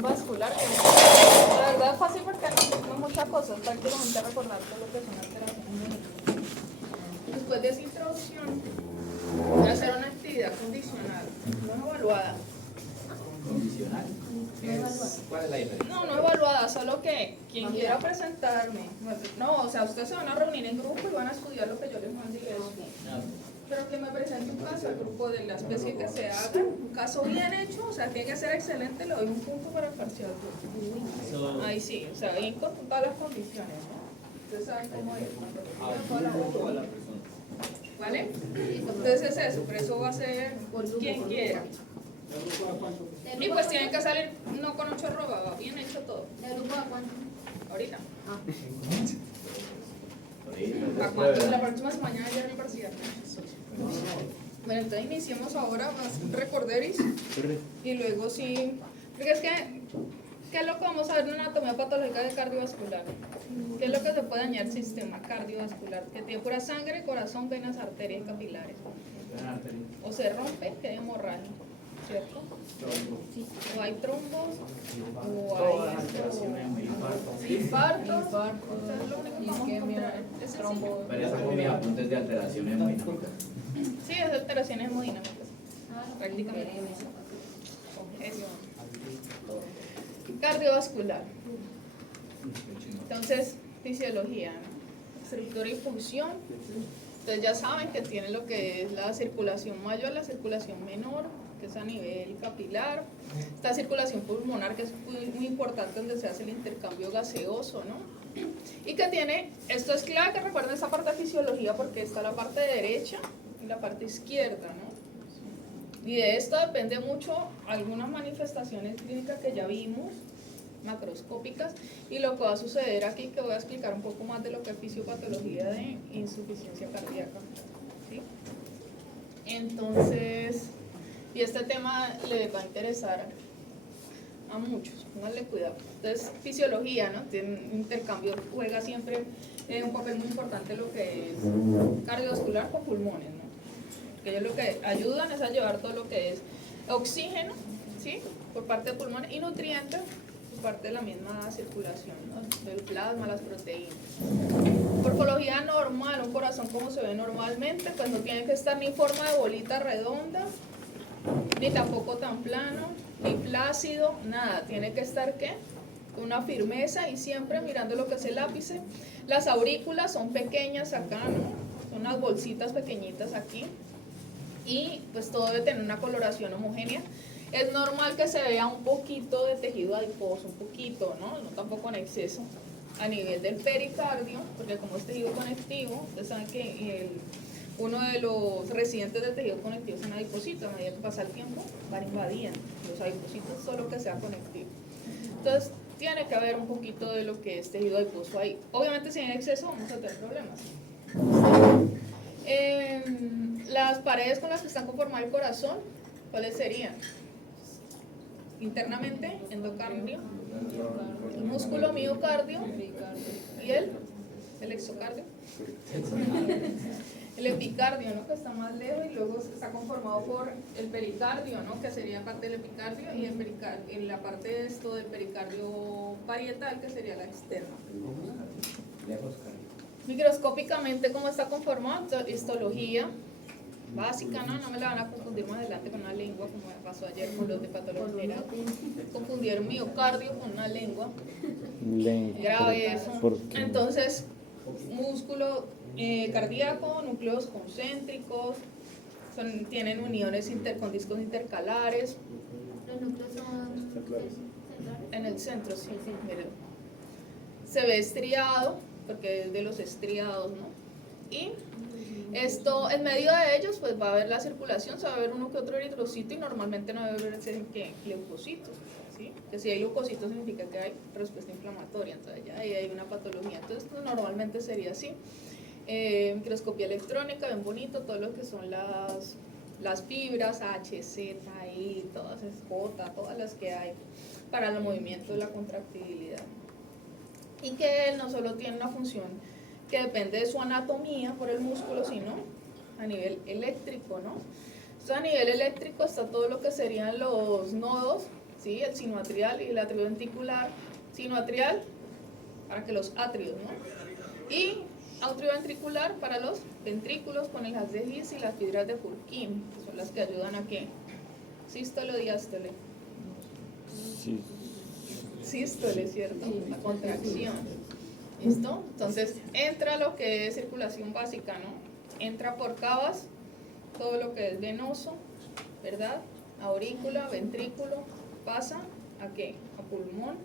vascular. La verdad es fácil porque no muchas cosas, prácticamente recordar todo lo que es una terapia médica. Después de esa introducción, voy a hacer una actividad condicional, no evaluada. Condicional. ¿Cuál es la diferencia? No evaluada, solo que quien quiera presentarme, no, o sea, ustedes se van a reunir en grupo y van a estudiar lo que yo les mande y eso. Pero que me presente un caso al grupo de la especie que se haga, un caso bien hecho, o sea, tiene que ser excelente, le doy un punto para el parcial. Ahí sí, o sea, bien con todas las condiciones, ¿no? Ustedes saben cómo es. ¿Vale? Entonces es eso, pero eso va a ser quien quiera. Y pues tienen que salir no con 8 arroba, bien hecho todo. ¿El grupo a cuánto? Ahorita. Ahorita. ¿A cuánto? La próxima semana ya el parcial. Bueno, entonces iniciemos ahora, más recorderis. Y luego sí. Porque es que, ¿qué es lo que vamos a ver en anatomía patológica de cardiovascular? ¿Qué es lo que se puede dañar el sistema cardiovascular? Que tiene pura sangre, corazón, venas, arterias y capilares. O se rompe, que hay hemorragia, ¿cierto? O hay trombos, o hay infartos. Eso es lo único que vamos a encontrar. Es sencillo. Pero esas son mis apuntes de alteraciones hemodinámicas. Sí, es alteraciones hemodinámicas, prácticamente. Eso. Cardiovascular. Entonces, fisiología, ¿no? Estructura y función. Entonces ya saben que tiene lo que es la circulación mayor, la circulación menor, que es a nivel capilar. Esta circulación pulmonar, que es muy importante, donde se hace el intercambio gaseoso, ¿no? Y que tiene, esto es clave que recuerden esa parte de fisiología, porque está la parte derecha y la parte izquierda, ¿no? Y de esto depende mucho algunas manifestaciones clínicas que ya vimos, macroscópicas, y lo que va a suceder aquí, que voy a explicar un poco más de lo que es fisiopatología de insuficiencia cardíaca, ¿sí? Entonces, y este tema le va a interesar a muchos, pónganle cuidado. Entonces, fisiología, ¿no? Tiene un intercambio, juega siempre un papel muy importante lo que es cardiovascular con pulmones, ¿no? Que ellos lo que ayudan es a llevar todo lo que es oxígeno, ¿sí? Por parte de pulmones, y nutrientes por parte de la misma circulación, ¿no? Del plasma, las proteínas. Morfología normal, un corazón como se ve normalmente, pues no tiene que estar ni en forma de bolita redonda, ni tampoco tan plano, ni plácido, nada. Tiene que estar, ¿qué? Con una firmeza y siempre mirando lo que es el ápice. Las aurículas son pequeñas acá, ¿no? Son unas bolsitas pequeñitas aquí. Y pues todo debe tener una coloración homogénea. Es normal que se vea un poquito de tejido adiposo, un poquito, ¿no? No tampoco en exceso. A nivel del pericardio, porque como es tejido conectivo, ustedes saben que uno de los residentes del tejido conectivo es un adipocito. A medida que pasa el tiempo, van invadiendo los adipocitos, solo que sea conectivo. Entonces, tiene que haber un poquito de lo que es tejido adiposo ahí. Obviamente, si hay exceso, vamos a tener problemas. Las paredes con las que están conformadas el corazón, ¿cuáles serían? Internamente, endocardio, el músculo miocardio y el exocardio, el epicardio, ¿no? Que está más lejos, y luego está conformado por el pericardio, ¿no? Que sería parte del epicardio, y en la parte de esto del pericardio parietal, que sería la externa. Microscópicamente, ¿cómo está conformado? Histología básica, no me la van a confundir más adelante con una lengua, como me pasó ayer con los de patología general. Confundieron miocardio con una lengua. Grave eso. Entonces, músculo cardíaco, núcleos concéntricos, tienen uniones con discos intercalares. Los núcleos son centrales. En el centro, sí, miren. Se ve estriado, porque es de los estriados, ¿no? Y esto, en medio de ellos, pues va a haber la circulación, se va a ver uno que otro eritrocito, y normalmente no debe verse leucocitos, ¿sí? Que si hay leucocitos significa que hay respuesta inflamatoria, entonces ya ahí hay una patología. Entonces, pues, normalmente sería así. Microscopía electrónica, bien bonito, todo lo que son las fibras, H, Z, I, todas esas J, todas las que hay para el movimiento de la contractibilidad. Y que él no solo tiene una función que depende de su anatomía por el músculo, sino a nivel eléctrico, ¿no? Entonces, a nivel eléctrico está todo lo que serían los nodos ¿sí? El sinoatrial y el atrioventricular. Sinoatrial para que los atrios, ¿no? Y atrioventricular para los ventrículos con el haz de His y las fibras de Purkinje, que son las que ayudan a ¿qué? Sístole o diástole. Sí. Sístole, ¿cierto? La contracción. ¿Listo? Entonces entra lo que es circulación básica, ¿no? Entra por cavas, todo lo que es venoso, ¿verdad? Aurícula, ventrículo, pasa ¿a qué? A pulmón.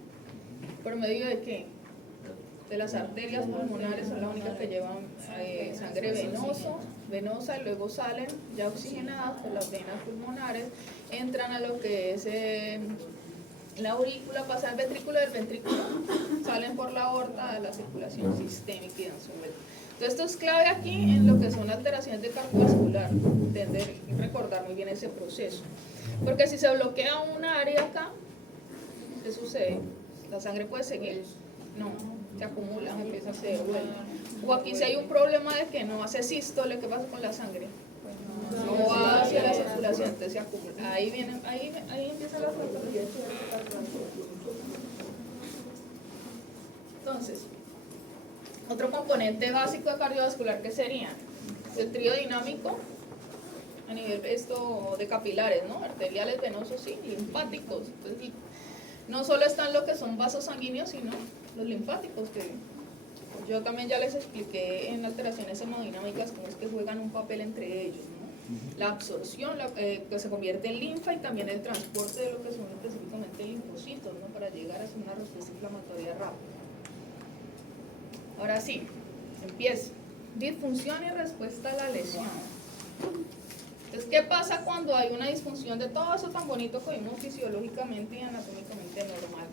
¿Por medio de qué? De las arterias pulmonares, son las únicas que llevan sangre venosa, y luego salen ya oxigenadas por las venas pulmonares, entran a lo que es la aurícula, pasa al ventrículo, del ventrículo salen por la aorta a la circulación sistémica y dan su vuelta. Entonces esto es clave aquí en lo que son alteraciones de cardiovascular, entender y recordar muy bien ese proceso. Porque si se bloquea una área acá, ¿qué sucede? La sangre puede seguir, no, se acumula, empieza a se devuelve. O aquí si hay un problema de que no hace sístole, ¿qué pasa con la sangre? No va hacia la circulación, entonces se acumula. Ahí empiezan las patologías. Entonces, otro componente básico de cardiovascular que sería el trío dinámico a nivel de capilares, ¿no? Arteriales, venosos y linfáticos. Entonces, no solo están lo que son vasos sanguíneos, sino los linfáticos, que yo también ya les expliqué en alteraciones hemodinámicas cómo es que juegan un papel entre ellos, ¿no? La absorción, que se convierte en linfa, y también el transporte de lo que son específicamente linfocitos, ¿no? Para llegar a hacer una respuesta inflamatoria rápida. Ahora sí, empiezo. Disfunción y respuesta a la lesión. Entonces, ¿qué pasa cuando hay una disfunción de todo eso tan bonito que vimos fisiológicamente y anatómicamente normal?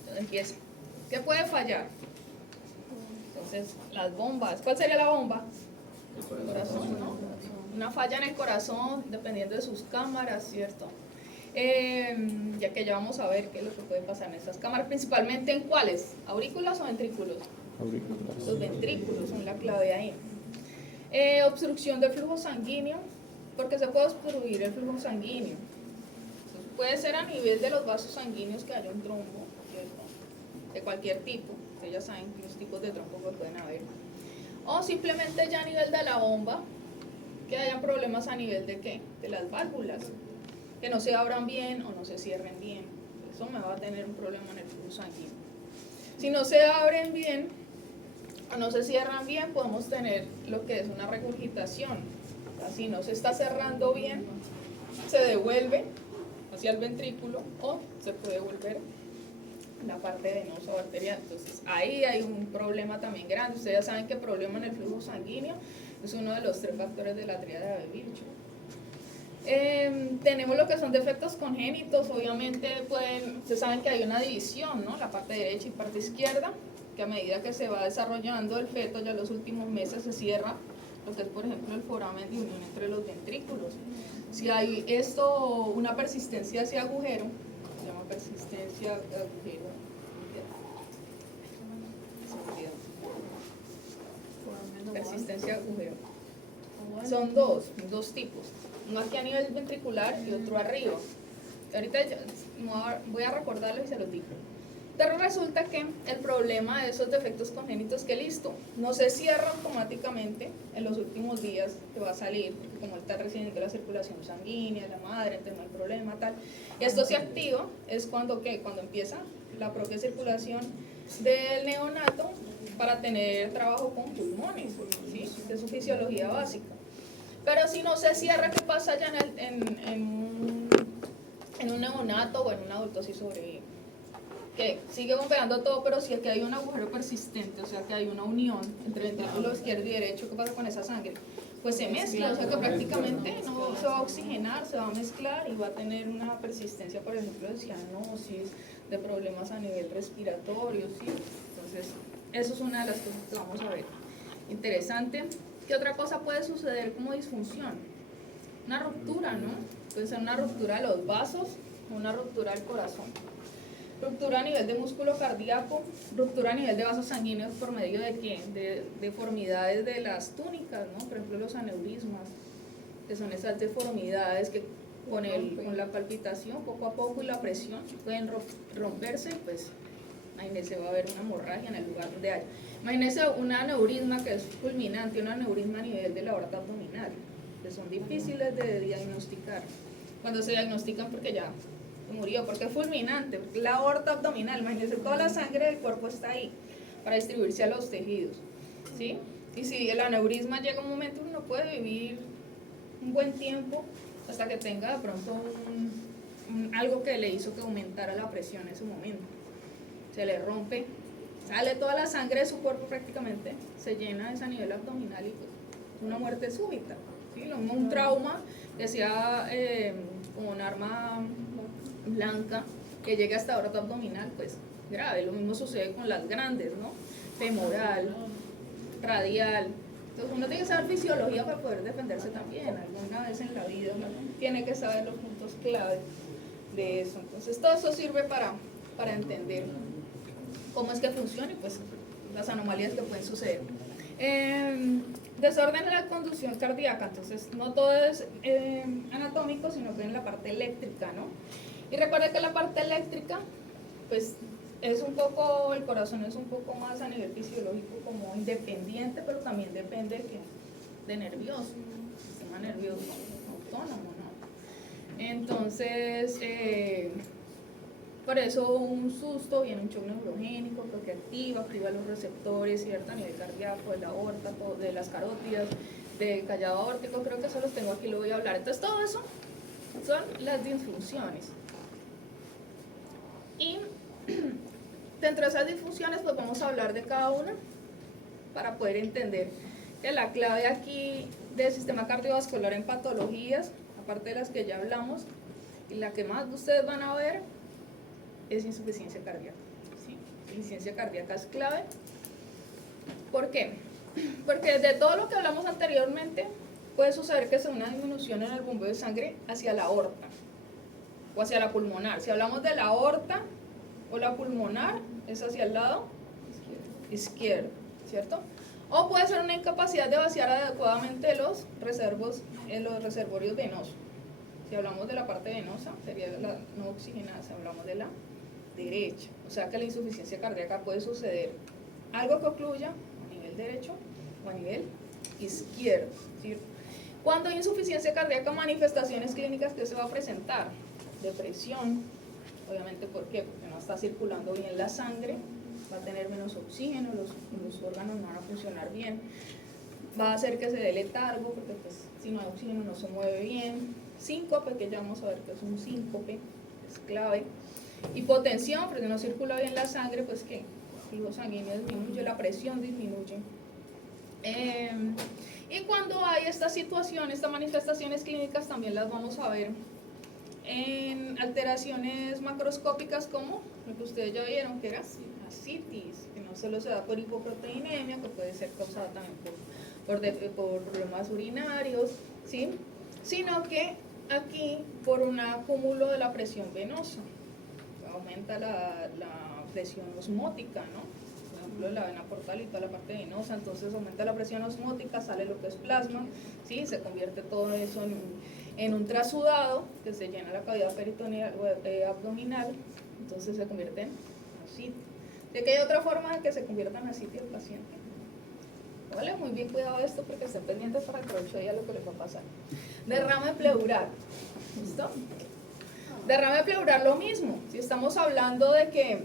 Entonces empieza. ¿Qué puede fallar? Entonces, las bombas. ¿Cuál sería la bomba? El corazón, ¿no? Una falla en el corazón, dependiendo de sus cámaras, ¿cierto? Ya que ya vamos a ver qué es lo que puede pasar en estas cámaras, principalmente en ¿cuáles? ¿Aurículas o ventrículos? Auriculares. Los ventrículos son la clave ahí. Obstrucción del flujo sanguíneo. ¿Por qué se puede obstruir el flujo sanguíneo? Entonces, puede ser a nivel de los vasos sanguíneos, que haya un trombo, ¿cierto? De cualquier tipo. Ustedes ya saben los tipos de trombo que pueden haber. O simplemente ya a nivel de la bomba, que hayan problemas a nivel de ¿qué? De las válvulas, que no se abran bien o no se cierren bien. Eso me va a tener un problema en el flujo sanguíneo. Si no se abren bien o no se cierran bien, podemos tener lo que es una regurgitación. Si no se está cerrando bien, se devuelve hacia el ventrículo o se puede volver la parte venosa o arterial. Entonces ahí hay un problema también grande. Ustedes ya saben que el problema en el flujo sanguíneo es uno de los 3 factores de la tríada de Virchow. Tenemos lo que son defectos congénitos. Obviamente ustedes saben que hay una división, ¿no? La parte derecha y parte izquierda, que a medida que se va desarrollando el feto, ya en los últimos meses se cierra lo que es, por ejemplo, el foramen de unión entre los ventrículos. Si hay una persistencia hacia agujero, se llama persistencia agujero. Persistencia agujero. Son dos tipos, uno aquí a nivel ventricular y otro arriba. Ahorita voy a recordarlo y se los digo. Pero resulta que el problema de esos defectos congénitos, que listo, no se cierra automáticamente en los últimos días que va a salir, porque como está recibiendo la circulación sanguínea, la madre, entonces no hay problema, tal. Y esto se activa, es cuando empieza la propia circulación del neonato para tener trabajo con pulmones, ¿sí? De su fisiología básica. Pero si no se cierra, ¿qué pasa ya en un neonato o en un adulto si sobrevive? Que sigue bombeando todo, pero si aquí hay un agujero persistente, o sea que hay una unión entre el ventrículo izquierdo y derecho, ¿qué pasa con esa sangre? Pues se mezcla, o sea que prácticamente no se va a oxigenar, se va a mezclar y va a tener una persistencia, por ejemplo, de cianosis, de problemas a nivel respiratorio, ¿sí? Entonces, eso es una de las cosas que vamos a ver. Interesante. ¿Qué otra cosa puede suceder como disfunción? Una ruptura, ¿no? Puede ser una ruptura de los vasos o una ruptura del corazón. Ruptura a nivel de músculo cardíaco, ruptura a nivel de vasos sanguíneos por medio de ¿qué? De deformidades de las túnicas, ¿no? Por ejemplo, los aneurismas, que son esas deformidades que con la palpitación poco a poco y la presión pueden romperse, pues imagínense, va a haber una hemorragia en el lugar donde hay. Imagínense un aneurisma que es fulminante, un aneurisma a nivel de la aorta abdominal, que son difíciles de diagnosticar. Cuando se diagnostican porque ya murió, porque es fulminante, la aorta abdominal, imagínense, toda la sangre del cuerpo está ahí para distribuirse a los tejidos, ¿sí? Y si el aneurisma llega un momento, uno puede vivir un buen tiempo hasta que tenga de pronto algo que le hizo que aumentara la presión en ese momento. Se le rompe, sale toda la sangre de su cuerpo prácticamente, se llena ese nivel abdominal y pues, una muerte súbita, ¿sí? Un trauma que sea como un arma blanca que llegue hasta la aorta abdominal, pues grave. Lo mismo sucede con las grandes, ¿no? Femoral, radial. Entonces uno tiene que saber fisiología para poder defenderse también. Alguna vez en la vida uno tiene que saber los puntos clave de eso. Entonces todo eso sirve para entender cómo es que funciona y pues las anomalías que pueden suceder. Desorden en la conducción cardíaca, entonces no todo es anatómico, sino que en la parte eléctrica, ¿no? Y recuerda que la parte eléctrica, pues es un poco, el corazón es un poco más a nivel fisiológico como independiente, pero también depende de nervioso, sistema nervioso autónomo, ¿no? Entonces, por eso un susto, viene un shock neurogénico, porque activa los receptores, ¿cierto? A nivel cardíaco, de la aorta, de las carótidas, del callado aórtico, creo que eso los tengo aquí, lo voy a hablar. Entonces todo eso son las disfunciones. Y dentro de esas disfunciones pues vamos a hablar de cada una para poder entender que la clave aquí del sistema cardiovascular en patologías, aparte de las que ya hablamos, y la que más ustedes van a ver es insuficiencia cardíaca, ¿sí? Insuficiencia cardíaca es clave. ¿Por qué? Porque de todo lo que hablamos anteriormente puede suceder que sea una disminución en el bombeo de sangre hacia la aorta o hacia la pulmonar. Si hablamos de la aorta o la pulmonar, es hacia el lado izquierdo, ¿cierto? O puede ser una incapacidad de vaciar adecuadamente los reservorios venosos. Si hablamos de la parte venosa, sería la no oxigenada. Si hablamos de la derecha, o sea que la insuficiencia cardíaca puede suceder algo que ocluya a nivel derecho o a nivel izquierdo, ¿sí? Cuando hay insuficiencia cardíaca, manifestaciones clínicas que se va a presentar: depresión, obviamente. ¿Por qué? Porque no está circulando bien la sangre, va a tener menos oxígeno, los órganos no van a funcionar bien, va a hacer que se dé letargo, porque pues, si no hay oxígeno no se mueve bien. Síncope, que ya vamos a ver que es un síncope, es clave. Hipotensión, porque no circula bien la sangre, pues que el flujo sanguíneo disminuye, la presión disminuye. Y cuando hay esta situación, estas manifestaciones clínicas también las vamos a ver en alteraciones macroscópicas, como lo que ustedes ya vieron, que era ascitis, que no solo se da por hipoproteinemia, que puede ser causada también por problemas urinarios, ¿sí? Sino que aquí por un acúmulo de la presión venosa, aumenta la presión osmótica, ¿no? Por ejemplo, la vena portal y toda la parte venosa, entonces aumenta la presión osmótica, sale lo que es plasma, ¿sí? Se convierte todo eso en un trasudado que se llena la cavidad peritoneal o abdominal, entonces se convierte en ascitis. ¿De qué hay otra forma de que se convierta en ascitis el paciente? Vale, muy bien cuidado esto porque estén pendientes para que el ya lo que les va a pasar. Derrame pleural, ¿listo? Derrame pleural lo mismo. Si estamos hablando de que,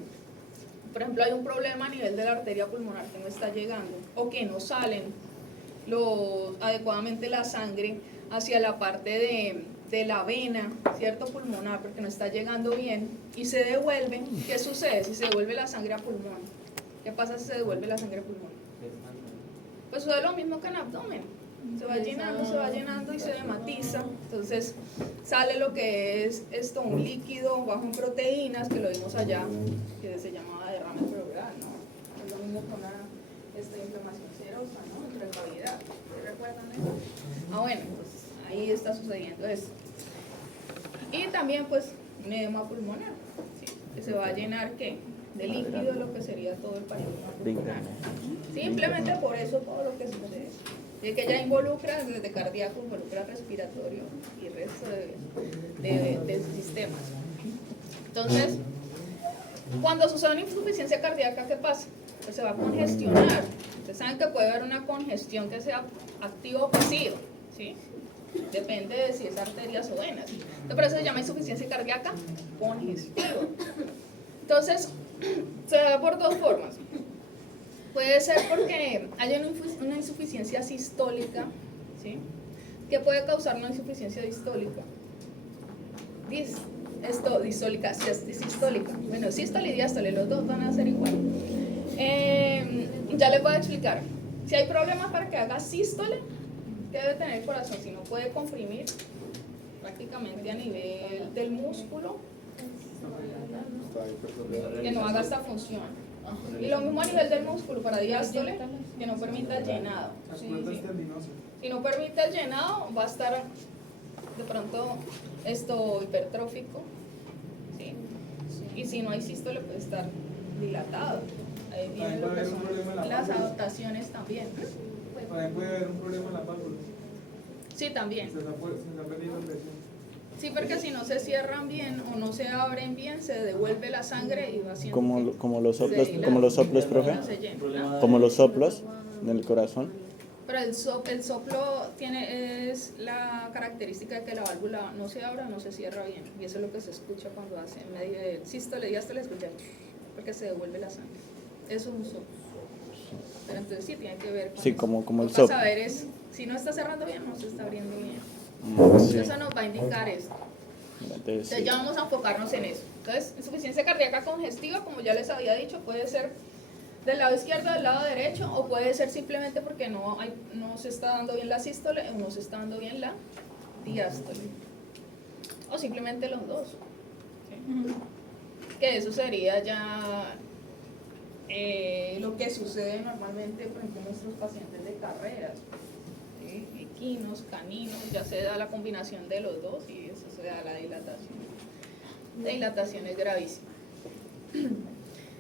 por ejemplo, hay un problema a nivel de la arteria pulmonar que no está llegando o que no salen adecuadamente la sangre hacia la parte de la vena, ¿cierto? Pulmonar, porque no está llegando bien y se devuelve, ¿qué sucede si se devuelve la sangre a pulmón? ¿Qué pasa si se devuelve la sangre a pulmón? Pues sucede lo mismo que en abdomen, se va llenando y se dematiza, entonces sale lo que es esto, un líquido bajo en proteínas, que lo vimos allá, que se llamaba derrame pleural, ¿no? Es lo mismo con esta inflamación serosa, ¿no? Entre cavidad, ¿recuerdan eso? Bueno, pues ahí está sucediendo eso. Y también pues un edema pulmonar, ¿sí? Que se va a llenar, ¿qué? De líquido, lo que sería todo el parénquima pulmonar. Simplemente por eso todo lo que sucede. que ya involucra desde cardíaco, involucra respiratorio y resto de sistemas. Entonces, cuando sucede una insuficiencia cardíaca, ¿qué pasa? Pues se va a congestionar. Ustedes saben que puede haber una congestión que sea activa o pasiva, ¿sí? Depende de si es arterias o venas. Entonces, por eso se llama insuficiencia cardíaca congestiva. Entonces, se da por dos formas. Puede ser porque hay una insuficiencia sistólica, ¿sí? ¿Qué puede causar una insuficiencia distólica? Distólica, sí, es sistólica. Bueno, sístole y diástole, los dos van a ser igual. Ya les voy a explicar. Si hay problemas para que haga sístole, ¿qué debe tener el corazón? Si no puede comprimir prácticamente a nivel del músculo, que no haga esta función. Y lo mismo a nivel del músculo para diástole, que no permita el llenado. Sí. Si no permite el llenado, va a estar de pronto hipertrófico, ¿sí? Y si no hay sístole, puede estar dilatado. Ahí viene lo que son las adaptaciones también. También puede haber un problema en la válvula. Sí, también. Se ha perdido presión. Sí, porque si no se cierran bien o no se abren bien, se devuelve la sangre y va haciendo como los soplos, profe, no se llena. como los soplos del corazón. Pero el soplo es la característica de que la válvula no se abra, no se cierra bien. Y eso es lo que se escucha cuando hace en medio de sístole, diástole, escucha, porque se devuelve la sangre. Eso es un soplo. Pero entonces sí tiene que ver con Sí, como el soplo. soplo. Saber es, si no está cerrando bien, no se está abriendo bien. Sí. Eso nos va a indicar esto. Entonces, Entonces ya vamos a enfocarnos en eso. Entonces, insuficiencia cardíaca congestiva, como ya les había dicho, puede ser del lado izquierdo, del lado derecho, o puede ser simplemente porque no se está dando bien la sístole o no se está dando bien la diástole. O simplemente los dos. ¿Sí? Que eso sería ya lo que sucede normalmente, por ejemplo, en nuestros pacientes de carreras. ¿Sí? Equinos, caninos, ya se da la combinación de los dos y eso se da la dilatación. La dilatación es gravísima.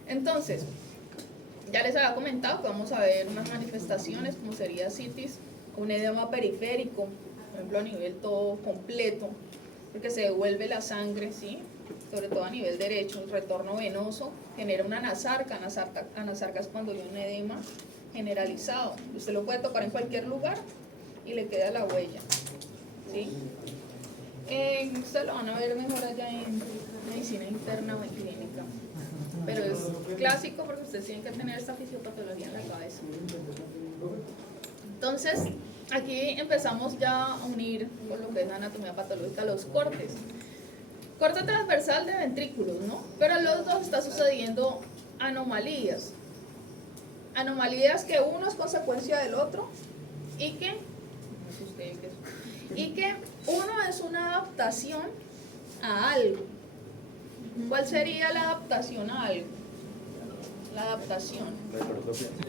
Entonces, ya les había comentado que vamos a ver unas manifestaciones como sería citis, un edema periférico, por ejemplo a nivel todo completo, porque se devuelve la sangre, ¿sí? Sobre todo a nivel derecho, el retorno venoso genera una anasarca. Anasarca es cuando hay un edema generalizado. Usted lo puede tocar en cualquier lugar y le queda la huella, ¿sí? Ustedes lo van a ver mejor allá en medicina interna o en clínica, pero es clásico porque ustedes tienen que tener esta fisiopatología en la cabeza. Entonces, aquí empezamos ya a unir con lo que es la anatomía patológica los cortes. Corte transversal de ventrículos, ¿no? Pero en los dos está sucediendo anomalías. Anomalías que uno es consecuencia del otro y que uno es una adaptación a algo. ¿Cuál sería la adaptación a algo? La adaptación.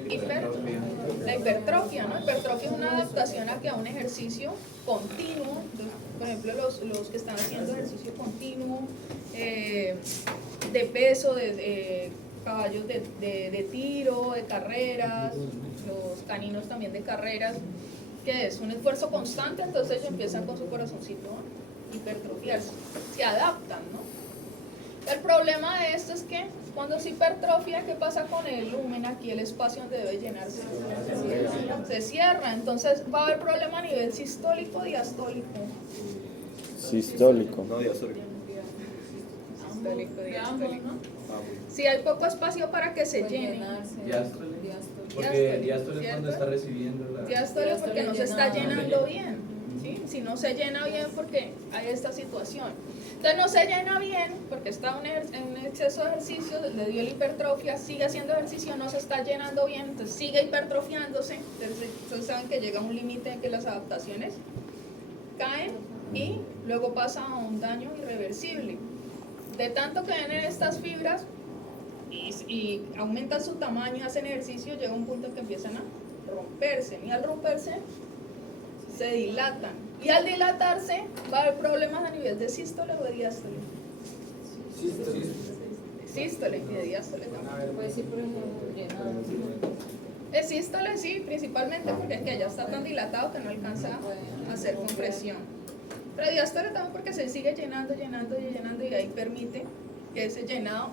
La hipertrofia, ¿no? Hipertrofia es una adaptación a un ejercicio continuo. Por ejemplo, los que están haciendo ejercicio continuo, de peso, de caballos de tiro, de carreras, los caninos también de carreras, que es un esfuerzo constante, entonces ellos empiezan con su corazoncito a hipertrofiarse, se adaptan, ¿no? El problema de esto es que cuando se hipertrofia, ¿qué pasa con el lumen? Aquí el espacio donde debe llenarse se cierra, entonces va a haber problema a nivel sistólico o diastólico. Sistólico. No, diastólico. Diastólico. Si hay poco espacio para que se llene. Diástole. Porque diástole es cuando está recibiendo la... Diástole porque no se está llenando bien, ¿sí? Si no se llena bien porque hay esta situación. Entonces no se llena bien porque está en un exceso de ejercicio, le dio la hipertrofia, sigue haciendo ejercicio, no se está llenando bien, entonces sigue hipertrofiándose. Entonces ustedes saben que llega un límite en que las adaptaciones caen y luego pasa a un daño irreversible. De tanto que ven en estas fibras y aumentan su tamaño, hacen ejercicio, llega un punto en que empiezan a romperse, y al romperse se dilatan, y al dilatarse va a haber problemas a nivel de sístole o de diástole. Sístole y de diástole también. Puede ser, por ejemplo, llenado. Sístole sí, principalmente porque aquí ya está tan dilatado que no alcanza a hacer compresión. Pero diástole también porque se sigue llenando y ahí permite que ese llenado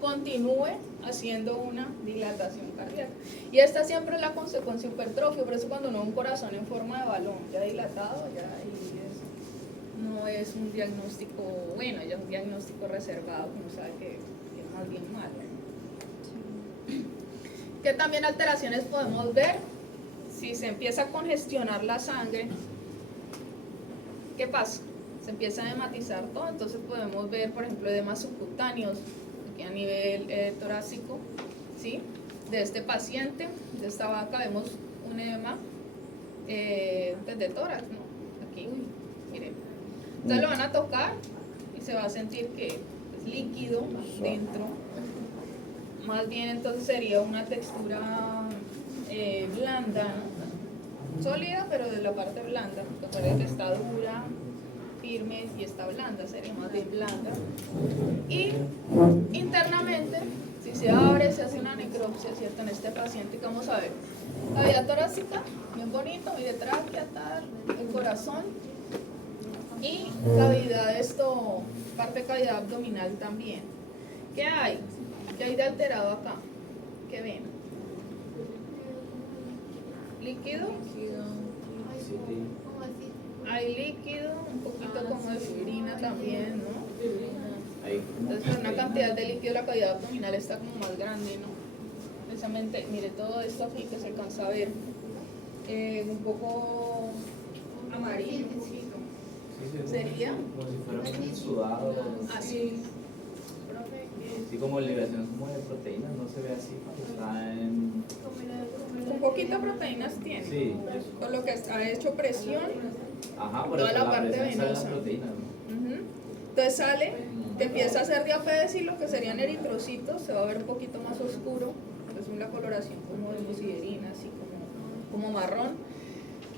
continúe haciendo una dilatación cardíaca. Y esta siempre es la consecuencia de hipertrofia, por eso cuando uno ve un corazón en forma de balón ya dilatado, ya ahí no es un diagnóstico bueno, ya es un diagnóstico reservado, que uno sabe que es más bien malo. ¿Qué también alteraciones podemos ver? Si se empieza a congestionar la sangre, ¿qué pasa? Se empieza a hematizar todo, entonces podemos ver, por ejemplo, edemas subcutáneos, aquí a nivel torácico, ¿sí? De este paciente, de esta vaca, vemos un edema desde tórax, ¿no? Aquí, miren. Entonces lo van a tocar y se va a sentir que es líquido dentro. Más bien entonces sería una textura blanda, ¿no? Sólida, pero de la parte blanda, porque está dura, firme y está blanda, sería más bien blanda. Y internamente, si se abre, se hace una necropsia, ¿cierto? En este paciente, que vamos a ver, cavidad torácica, bien bonito, mire, tráquea, tal, el corazón y cavidad, parte de cavidad abdominal también. ¿Qué hay? ¿Qué hay de alterado acá? ¿Qué ven? ¿Líquido? ¿Cómo así? Hay líquido, un poquito como de fibrina también, ¿no? Entonces, por una cantidad de líquido, la cavidad abdominal está como más grande, ¿no? Precisamente, mire todo esto aquí que se alcanza a ver, un poco amarillo, sería como si fuera un sudado. así. Sí, como liberación como de proteínas, no se ve así cuando está en... Un poquito de proteínas tiene, Sí. con lo que ha hecho presión. Ajá, por Toda eso la la parte presión sale venosa. las proteínas, ¿no? Ujú. Entonces sale, te empieza a hacer diapedes y lo que serían eritrocitos, se va a ver un poquito más oscuro, es una coloración como de muciderina, así como marrón.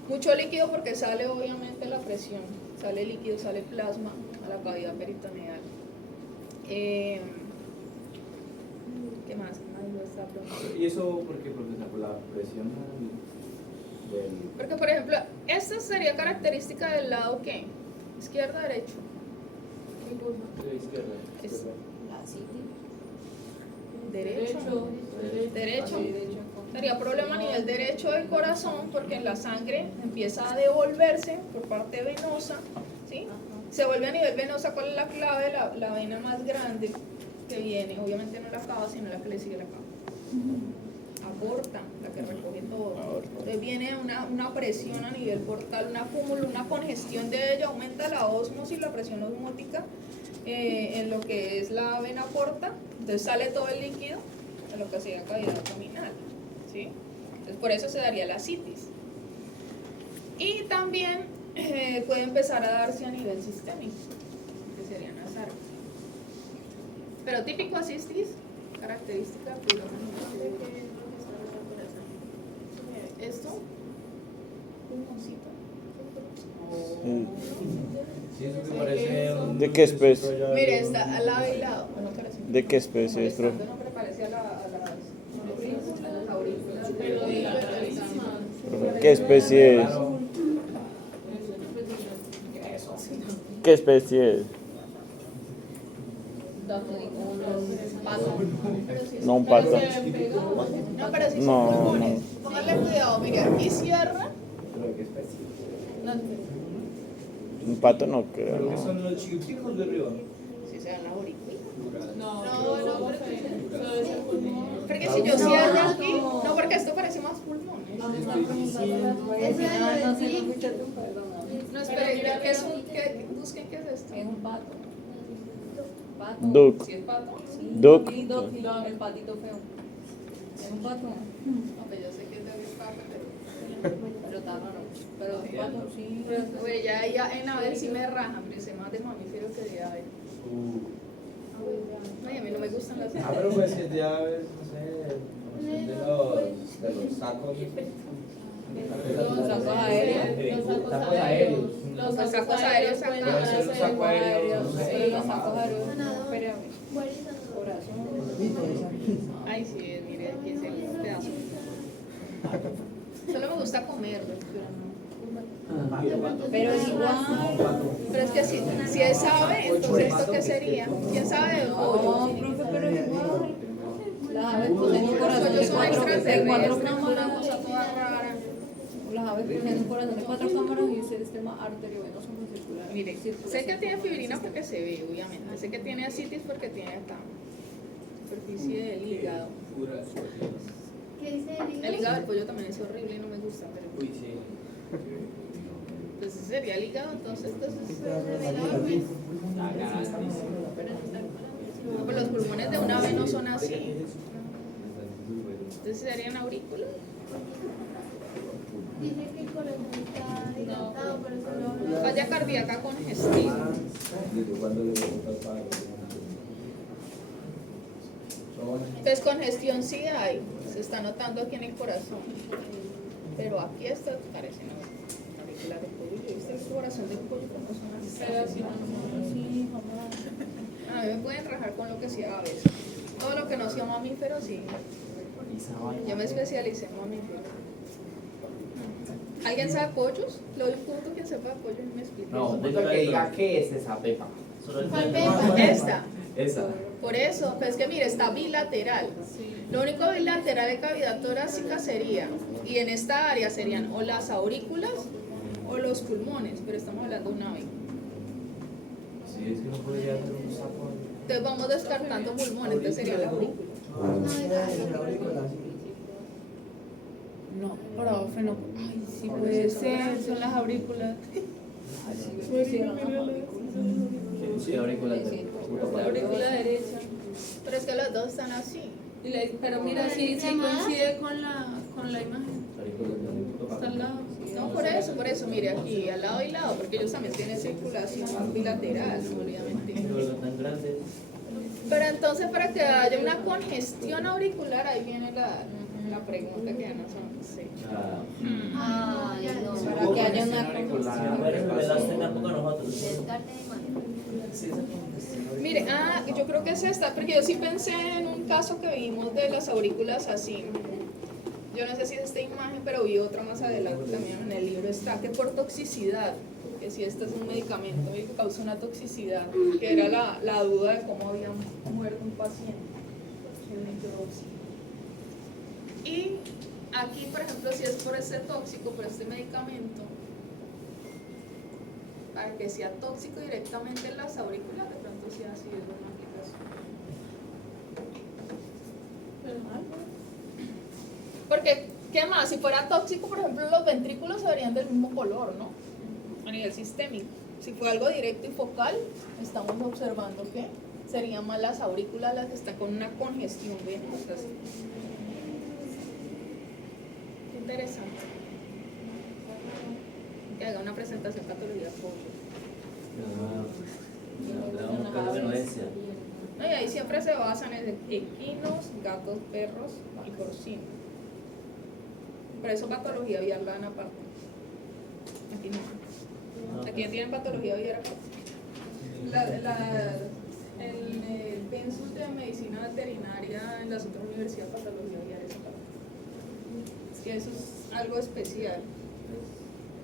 Mucho líquido porque sale obviamente la presión, sale líquido, sale plasma a la cavidad peritoneal. ¿Qué más? ¿Y eso porque por la presión del... Porque por ejemplo, esta sería característica del lado ¿qué? Izquierda, derecho. de izquierda? Es- La citis. Derecho. Sería problema a nivel derecho del corazón porque la sangre empieza a devolverse por parte venosa, ¿sí? Se vuelve a nivel venosa. ¿Cuál es la clave? La vena más grande que viene, obviamente no la cava, sino la que le sigue la cava. Aporta, la que recoge todo. Entonces viene una presión a nivel portal, un acúmulo, una congestión de ella, aumenta la ósmosis, la presión osmótica en lo que es la vena porta, entonces sale todo el líquido en lo que sería cavidad abdominal, ¿sí? Entonces por eso se daría la citis. Y también puede empezar a darse a nivel sistémico, que serían las arcas. Pero típico asistis, característica pura. Esto, pulmoncito. Sí, eso que parece un... ¿De qué especie? Mire, está al lado y lado. Bueno, parece. ¿De qué especie es, profe? No parece a las aurículas, pero ¿Qué especie es? ¿Qué especie es? No un pato. No, pero sí son No, pulmones. Póngale cuidado, mire, aquí cierra. ¿Pero qué especie? No, Un pato no ¿Pero qué creo. son los chiquiticos de arriba? si se dan la aurícula. No, Porque si yo cierro aquí, no, porque esto parece más pulmones. Eso es lo de sí. No, espere, ¿qué es busquen qué es esto. Es un pato. Pato. Duck. Si es pato. Duck. Sí, duck, el patito feo. Es un pato. No, pues yo sé que es de pato, Pero está raro. Pero es un pato, sí. pero ya en aves sí me rajan, me sé más de mamíferos que de aves. Ay, a mí no me gustan las Ah, pero pues si ya ves, no sé, de los sacos. Los sacos aéreos. Sacos aéreos. Los sacos aéreos pueden acá. hacer Los sacos aéreos, no sé. Sí, los sacos aéreos. Sanador. Espérame. ¿Cuál es sanador? Corazón. Ay, sí, mire, aquí es el pedazo. Solo me gusta comerlo, pero no. Pero igual. Pero es que si es ave, entonces ¿esto qué sería? ¿Quién sabe de pollo? No, profe, pero igual. Las aves poseen un Los corazón pollos de son cuatro extraterrestres, una cámaras. cosa toda rara. Las aves poseen un corazón de 4 cámaras y un sistema arteriovenoso muy circular. Mire, sé que tiene fibrina porque se ve, obviamente. Sé que tiene ascitis porque tiene acá superficie del hígado. ¿Qué dice el El hígado del pollo también es horrible y no me gusta, pero Uy, sí. pues ese sería el hígado, entonces La gastritis. no, pero los pulmones de un ave no son así. Entonces serían aurículas. Dice que el corazón está dilatado, pero solo Falla cardíaca congestiva. Pues congestión sí hay, se está notando aquí en el corazón. Pero aquí esto parece no. Auricular de pollo, yo he visto el corazón de pollo como son así. Sí, jamás. A mí me pueden rajar con lo que sea a veces. Todo lo que no sea mamífero, sí. Yo me especialicé en mamíferos. ¿Alguien sabe pollos? Lo doy un punto quien sepa de pollos y me explique. No, punto que diga qué es esa pepa. ¿Cuál pepa? Esta. Esa. Por eso, pues es que mire, está bilateral. Lo único bilateral de cavidad torácica sería, y en esta área serían o las aurículas o los pulmones, pero estamos hablando de un ave. Sí, es que no podría ser un sapo. Entonces vamos descartando pulmones, entonces sería la aurícula. No, profe, no. Ay, sí puede ser, son las aurículas. Sí, aurículas. La aurícula derecha. Pero es que los dos están así. Pero mira, sí coincide con la imagen. Está al lado. No, por eso, mire aquí, al lado y lado, porque ellos también tienen circulación bilateral, obviamente. Tan grandes. Pero entonces para que haya una congestión auricular, ahí viene la pregunta que ya no son. Sí. Ay, no, para que haya una descarte de imagen. Mire, yo creo que es esta, porque yo sí pensé en un caso que vimos de las aurículas así. Yo no sé si es esta imagen, pero vi otra más adelante también en el libro, está que por toxicidad, que si este es un medicamento que causa una toxicidad, que era la duda de cómo había muerto un paciente. Y aquí, por ejemplo, si es por este tóxico, por este medicamento, para que sea tóxico directamente en las aurículas, de pronto sí así es una aplicación. Porque, ¿qué más? Si fuera tóxico, por ejemplo, los ventrículos se verían del mismo color, ¿no? A nivel sistémico. Si fue algo directo y focal, estamos observando que serían más las aurículas las que están con una congestión venosa. Qué interesante. Que haga una presentación patología pollo. No, y ahí siempre se basan en equinos, gatos, perros y porcinos. Por eso patología aviar la dan aparte. Aquí no. Aquí no tienen patología aviar aparte. El pensus de medicina veterinaria en las otras universidades, patología aviar es aparte. Es que eso es algo especial.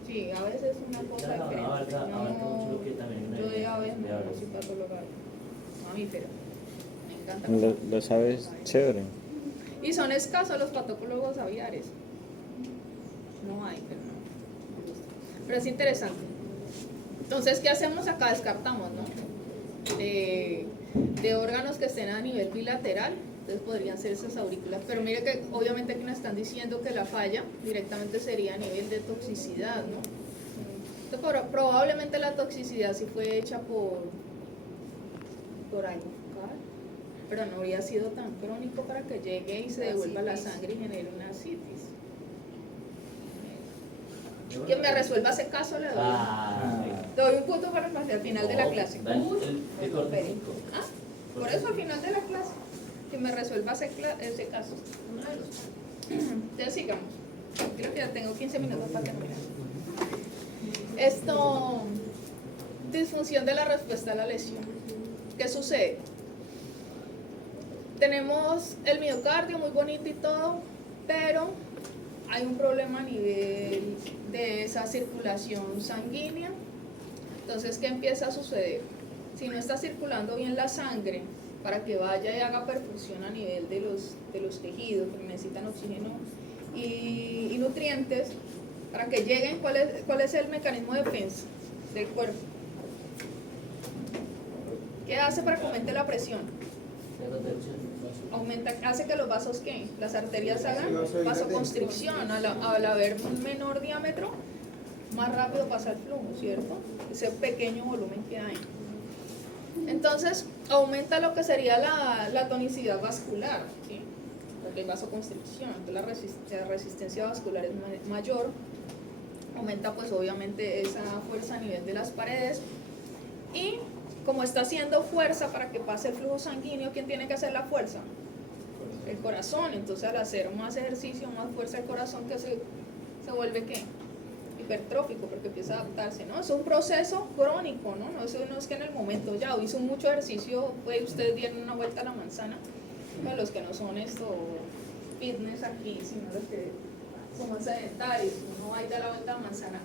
Sí, a veces es una cosa diferente. Yo de aves no soy patóloga, mamífero. Me encanta. Lo sabes chévere. Y son escasos los patólogos aviares. No hay, pero no. Pero es interesante. Entonces, ¿qué hacemos acá? Descartamos, ¿no? De órganos que estén a nivel bilateral, entonces podrían ser esas aurículas. Pero mire que obviamente aquí nos están diciendo que la falla directamente sería a nivel de toxicidad, ¿no? Entonces, probablemente la toxicidad sí fue hecha por algo focal, pero no habría sido tan crónico para que llegue y se devuelva la sangre y genere una ascitis. Quien me resuelva ese caso le doy. Le doy un punto para al final de la clase. ¿Ah? Por eso al final de la clase. Que me resuelva ese caso. Uno de los. Entonces sigamos. Creo que ya tengo 15 minutos para terminar. Disfunción de la respuesta a la lesión. ¿Qué sucede? Tenemos el miocardio muy bonito y todo, pero hay un problema a nivel de esa circulación sanguínea. Entonces, ¿qué empieza a suceder? Si no está circulando bien la sangre para que vaya y haga perfusión a nivel de los tejidos, porque necesitan oxígeno y nutrientes, para que lleguen, ¿cuál es el mecanismo de defensa del cuerpo? ¿Qué hace para que aumente la presión? Hace que los vasos, ¿qué? Las arterias hagan vasoconstricción. Al haber un menor diámetro, más rápido pasa el flujo, ¿cierto? Ese pequeño volumen que hay. Entonces, aumenta lo que sería la tonicidad vascular, ¿sí? Porque hay vasoconstricción, entonces la resistencia vascular es mayor. Aumenta pues obviamente esa fuerza a nivel de las paredes. Y como está haciendo fuerza para que pase el flujo sanguíneo, ¿quién tiene que hacer la fuerza? El corazón. Entonces al hacer más ejercicio, más fuerza el corazón, que se vuelve ¿qué? Hipertrófico, porque empieza a adaptarse, ¿no? Es un proceso crónico, ¿no? Eso no es que en el momento ya hizo mucho ejercicio, pues ustedes dieron una vuelta a la manzana, para los que no son fitness aquí, sino los que somos sedentarios, uno va y da la vuelta a la manzana.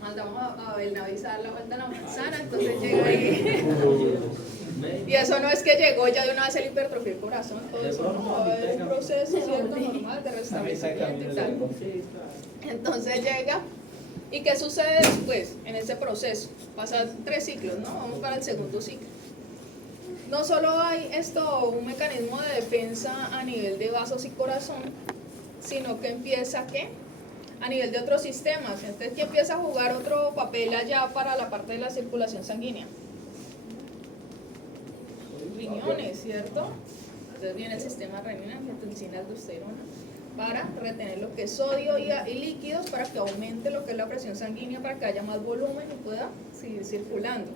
Mandamos a Belnavis a dar la vuelta a la manzana, entonces llega ahí. Y eso no es que llegó ya de una vez el hipertrofia del corazón, todo eso no, es un proceso cierto normal de restablecimiento y tal. Entonces llega, ¿y qué sucede después en ese proceso? Pasan 3 ciclos, ¿no? Vamos para el segundo ciclo. No solo hay un mecanismo de defensa a nivel de vasos y corazón, sino que empieza, ¿qué? A nivel de otros sistemas. Entonces, ¿qué empieza a jugar otro papel allá para la parte de la circulación sanguínea? Riñones, ¿cierto? Entonces viene el sistema renina, angiotensina, aldosterona, para retener lo que es sodio y líquidos, para que aumente lo que es la presión sanguínea, para que haya más volumen y pueda seguir circulando.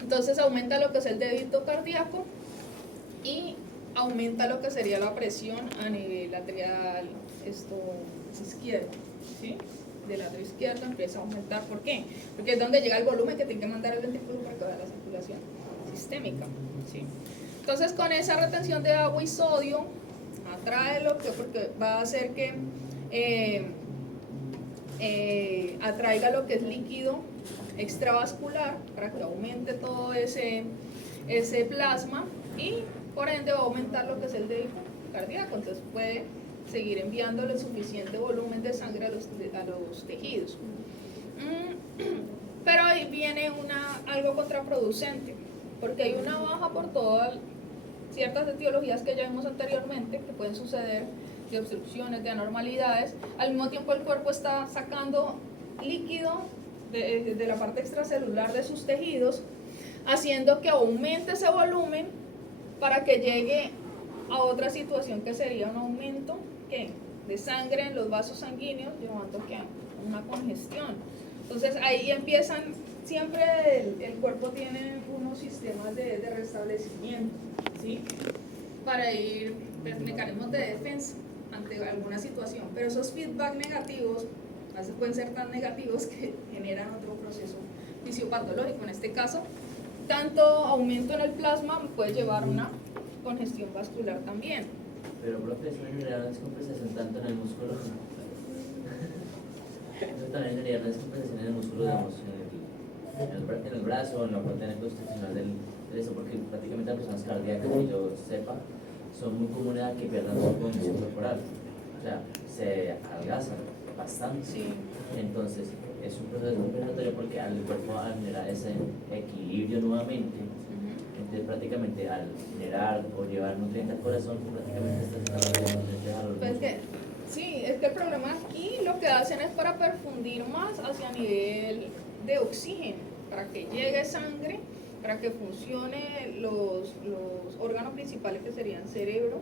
Entonces aumenta lo que es el débito cardíaco y aumenta lo que sería la presión a nivel arterial izquierdo, ¿sí? Del lado izquierdo empieza a aumentar. ¿Por qué? Porque es donde llega el volumen que tiene que mandar el ventrículo para que vaya la circulación sistémica, ¿sí? Entonces, con esa retención de agua y sodio, atrae porque va a hacer que atraiga lo que es líquido extravascular para que aumente todo ese plasma y por ende va a aumentar lo que es el débito cardíaco. Entonces puede seguir enviándole suficiente volumen de sangre a los tejidos. Pero ahí viene algo contraproducente, porque hay una baja por todas ciertas etiologías que ya vimos anteriormente, que pueden suceder de obstrucciones, de anormalidades. Al mismo tiempo el cuerpo está sacando líquido de la parte extracelular de sus tejidos, haciendo que aumente ese volumen para que llegue a otra situación que sería un aumento de sangre en los vasos sanguíneos, llevando a una congestión. Entonces ahí empiezan, siempre el cuerpo tiene unos sistemas de restablecimiento, ¿sí? Para ir, mecanismos de defensa ante alguna situación, pero esos feedback negativos a veces pueden ser tan negativos que generan otro proceso fisiopatológico. En este caso, tanto aumento en el plasma puede llevar a una congestión vascular también. Pero, profe, eso genera una descompensación tanto en el músculo. Eso también genera una descompensación en el músculo, digamos, en el brazo, en la parte constitucional del eso, porque prácticamente las personas cardíacas, que yo sepa, son muy comunes a que pierdan su condición corporal. O sea, se adelgazan bastante. Sí. Entonces, es un proceso compensatorio porque al cuerpo al generar ese equilibrio nuevamente, entonces prácticamente al generar o llevar nutrientes al corazón, prácticamente está generando nutrientes a los músculos. Sí, es que el problema aquí lo que hacen es para perfundir más hacia nivel de oxígeno, para que llegue sangre, para que funcione los órganos principales que serían cerebro,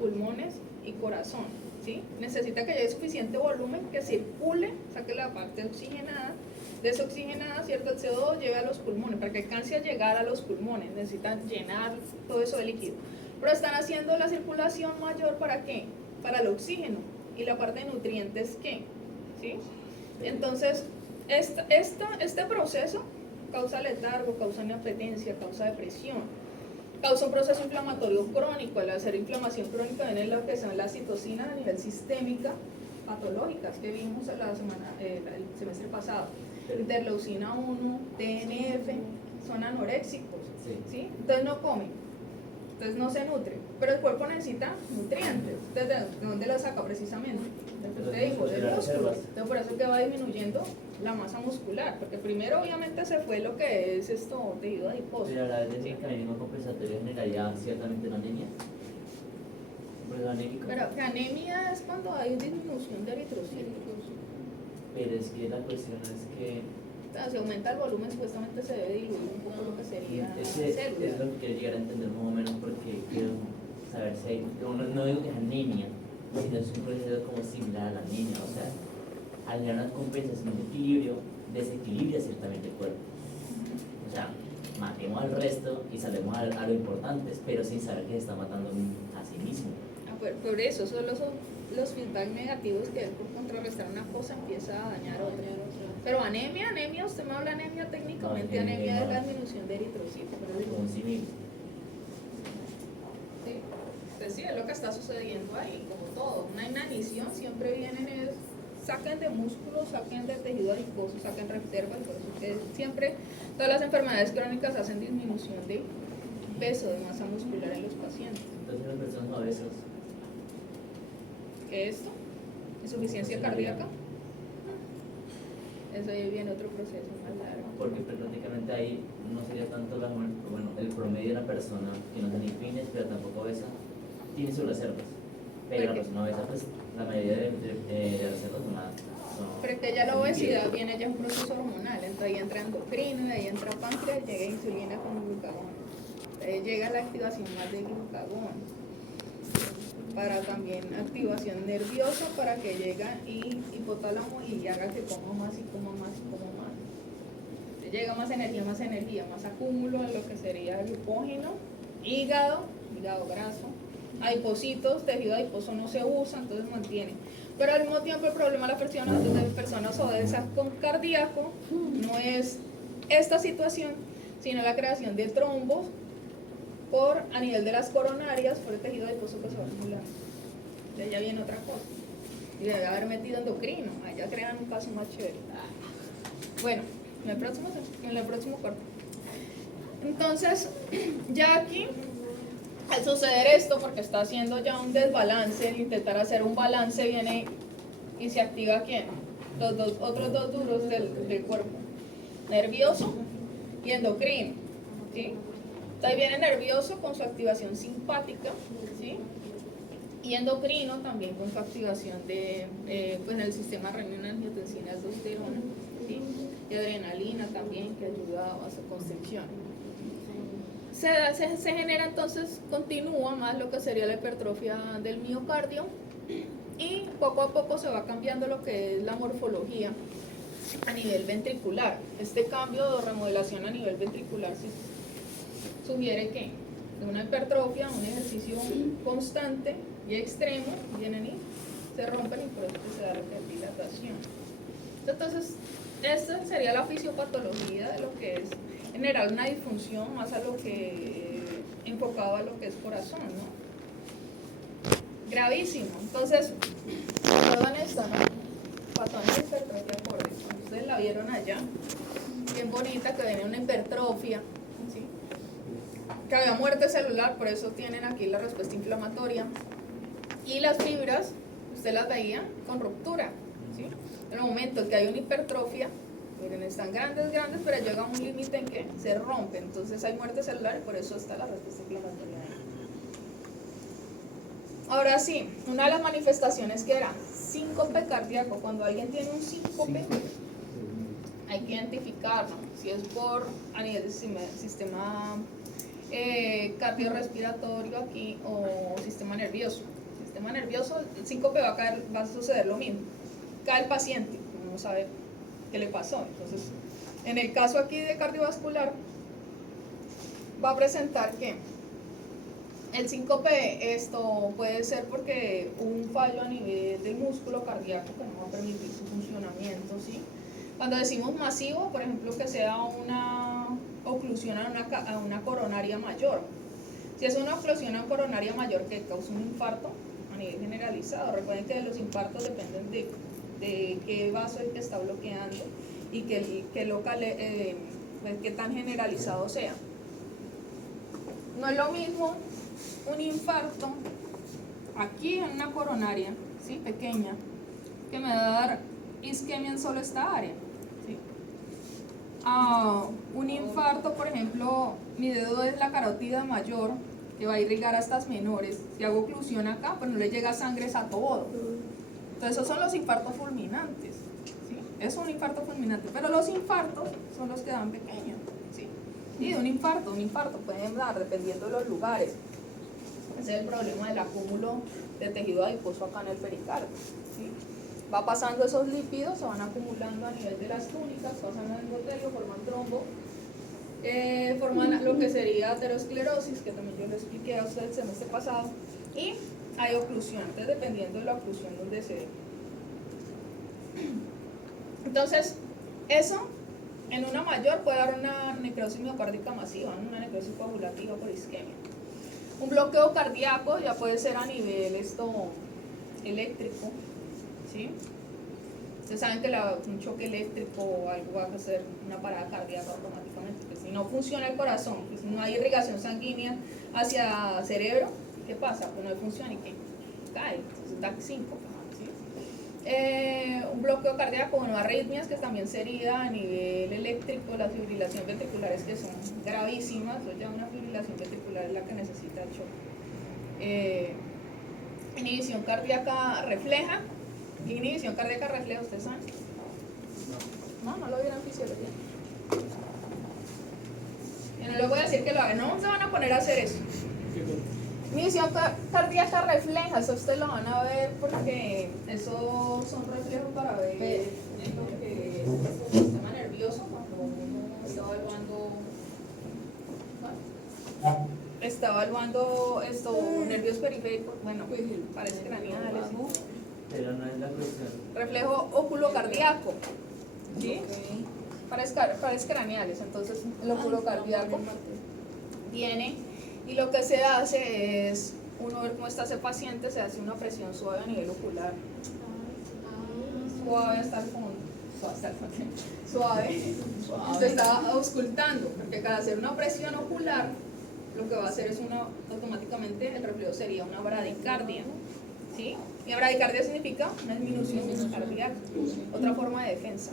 pulmones y corazón, ¿sí? Necesita que llegue suficiente volumen, que circule, saque la parte oxigenada, desoxigenada, ¿cierto? El CO2 llega a los pulmones, para que alcance a llegar a los pulmones, necesitan llenar todo eso de líquido. Pero están haciendo la circulación mayor, ¿para qué? Para el oxígeno, y la parte de nutrientes, ¿qué? ¿Sí? Entonces, este proceso causa letargo, causa inapetencia, causa depresión, causa un proceso inflamatorio crónico. Al hacer inflamación crónica viene lo que son las citocinas a nivel sistémica, patológicas que vimos el semestre pasado. Interleucina 1, TNF, son anoréxicos, ¿sí? Entonces no comen, entonces no se nutren, pero el cuerpo necesita nutrientes. ¿De dónde los saca precisamente? Te digo, del músculo. Entonces por eso es que va disminuyendo la masa muscular, porque primero obviamente se fue lo que es esto, tejido adiposo. Pero a la vez decir que anemia compensatoria generaría ciertamente una anemia. Porque anémico. Pero que anemia es cuando hay disminución de eritrocitos. Pero es que la cuestión es que O sea, si aumenta el volumen, supuestamente se debe diluir un poco lo que sería la es célula. lo que quiero llegar a entender más o menos, porque quiero saber si hay, no digo que es anemia, sino es un proceso como similar a la anemia. O sea, al generar una compensación de equilibrio, desequilibra ciertamente el cuerpo. O sea, matemos al resto y salvemos a lo importante, pero sin saber que se está matando a sí mismo. Por eso, solo son los feedback negativos que él por contrarrestar una cosa empieza a dañar otra. Pero anemia, usted me habla anemia técnicamente, No, anemia es no. la disminución de eritrocitos. Como un símil. Sí, entonces sí, es lo que está sucediendo ahí, como todo. Una inanición siempre vienen es, saquen de músculo, saquen de tejido adiposo, saquen reservas, por eso que siempre todas las enfermedades crónicas hacen disminución de peso, de masa muscular en los pacientes. Entonces las personas obesas, ¿Qué es esto? ¿Insuficiencia cardíaca? Eso ahí viene otro proceso más largo. porque pues, prácticamente ahí no sería tanto el promedio de una persona que no tiene fines, pero tampoco obesa, tiene sus reservas. Pero la ¿Por qué? persona obesa, pues la mayoría de reservas son más. Pero que ya la obesidad viene ya un proceso hormonal, entonces ahí entra endocrino, ahí entra páncreas, llega insulina con glucagón. Llega la activación más de glucagón. Para también activación nerviosa, para que llega y hipotálamo y haga que coma más y coma más y coma más. Llega más energía, más acúmulo en lo que sería glucógeno, hígado graso, adipocitos, tejido adiposo no se usa, entonces mantiene. Pero al mismo tiempo el problema de las personas obesas con cardíaco no es esta situación, sino la creación de trombos a nivel de las coronarias por el tejido adiposo que se va acumulando. De allá viene otra cosa. Y debe haber metido endocrino, allá crean un caso más chévere. Bueno, en el próximo corte. Entonces, ya aquí, al suceder esto, porque está haciendo ya un desbalance, el intentar hacer un balance viene y se activa ¿quién? Otros dos duros del cuerpo, nervioso y endocrino, ¿sí? Entonces viene nervioso con su activación simpática, ¿sí? Y endocrino también con su activación de, pues en el sistema renina, angiotensina, aldosterona, ¿sí? Y adrenalina también, que ayuda a su constricción. Se genera entonces, continúa más lo que sería la hipertrofia del miocardio y poco a poco se va cambiando lo que es la morfología a nivel ventricular. Este cambio de remodelación a nivel ventricular sugiere que de una hipertrofia, un ejercicio constante y extremo, vienen y se rompen y por eso se da lo que es dilatación. Entonces, esta sería la fisiopatología de lo que es generar una disfunción más a lo que enfocado a lo que es corazón, ¿no? Gravísimo. Entonces, perdón esta, ¿no? Patónica hipertrofia córdica. Ustedes la vieron allá, bien bonita, que viene una hipertrofia, ¿sí? Que había muerte celular, por eso tienen aquí la respuesta inflamatoria. Y las fibras, usted las veía con ruptura, ¿sí? En el momento que hay una hipertrofia, miren, están grandes, pero llega a un límite en que se rompe, entonces hay muerte celular y por eso está la respuesta inflamatoria ahí. Ahora sí, una de las manifestaciones que era síncope cardíaco, cuando alguien tiene un síncope, hay que identificarlo, si es a nivel del sistema cardiorrespiratorio aquí o sistema nervioso. Sistema nervioso, el síncope va a suceder lo mismo. Cae el paciente, uno no sabe qué le pasó. Entonces, en el caso aquí de cardiovascular, va a presentar que el síncope esto puede ser porque hubo un fallo a nivel del músculo cardíaco que no va a permitir su funcionamiento, ¿sí? Cuando decimos masivo, por ejemplo, que sea una oclusión a una coronaria mayor. Si es una oclusión a una coronaria mayor que causa un infarto, a nivel generalizado. Recuerden que los infartos dependen de qué vaso es el que está bloqueando y qué local, qué tan generalizado sea. No es lo mismo un infarto aquí en una coronaria, ¿sí? Pequeña, que me va a dar isquemia en solo esta área, ¿sí? Un infarto, por ejemplo, mi dedo es la carótida mayor, que va a irrigar a estas menores. Si hago oclusión acá, pues no le llega sangre a todo. Entonces esos son los infartos fulminantes, ¿sí? Es un infarto fulminante, pero los infartos son los que dan pequeños, ¿sí? Y de un infarto pueden dar dependiendo de los lugares. Ese es el problema del acúmulo de tejido adiposo acá en el pericardio, ¿sí? Va pasando esos lípidos, se van acumulando a nivel de las túnicas, pasan al endotelio, forman trombo, forman lo que sería aterosclerosis, que también yo le expliqué a ustedes el semestre pasado, y hay oclusión, entonces dependiendo de la oclusión donde se dé. Entonces, eso en una mayor puede dar una necrosis miocárdica masiva, una necrosis coagulativa por isquemia. Un bloqueo cardíaco ya puede ser a nivel eléctrico, ¿sí? Ustedes saben que un choque eléctrico o algo va a hacer una parada cardíaca automáticamente, porque si no funciona el corazón, pues si no hay irrigación sanguínea hacia el cerebro, ¿qué pasa? Pues no hay función y ¿qué? Cae, entonces da síncope, ¿sí? Un bloqueo cardíaco, bueno, arritmias, que también sería a nivel eléctrico, las fibrilaciones ventriculares que son gravísimas, o ya una fibrilación ventricular es la que necesita el choque. Inhibición cardíaca refleja. Inhibición cardíaca refleja, ¿ustedes saben? No lo vieron en fisiología. Yo no les voy a decir que lo hagan, no se van a poner a hacer eso. Inhibición cardíaca refleja, eso ustedes lo van a ver porque eso son reflejos para ver lo que es el sistema nervioso cuando uno está evaluando nervios periféricos, bueno, pares craneales. Pero no es la cuestión. Reflejo oculocardíaco, ¿sí? Pares craneales, entonces el oculocardíaco viene y lo que se hace es, uno ver cómo está ese paciente, se hace una presión suave a nivel ocular, suave hasta el fondo, suave. Se está auscultando, porque cada hacer una presión ocular, lo que va a hacer es automáticamente el reflejo sería una bradicardia, ¿sí? Y bradicardia significa una disminución cardíaca, otra forma de defensa,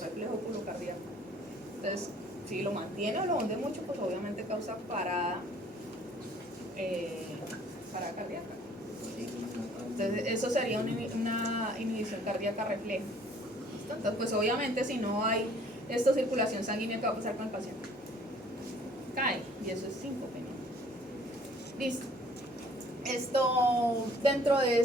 reflejo oculocardíaco. Entonces, si lo mantiene o lo hunde mucho, pues obviamente causa parada cardíaca. ¿Sí? Entonces, eso sería una inhibición cardíaca refleja. Entonces, pues obviamente si no hay circulación sanguínea, ¿qué va a pasar con el paciente? Cae, y eso es síncope. Listo. Dentro de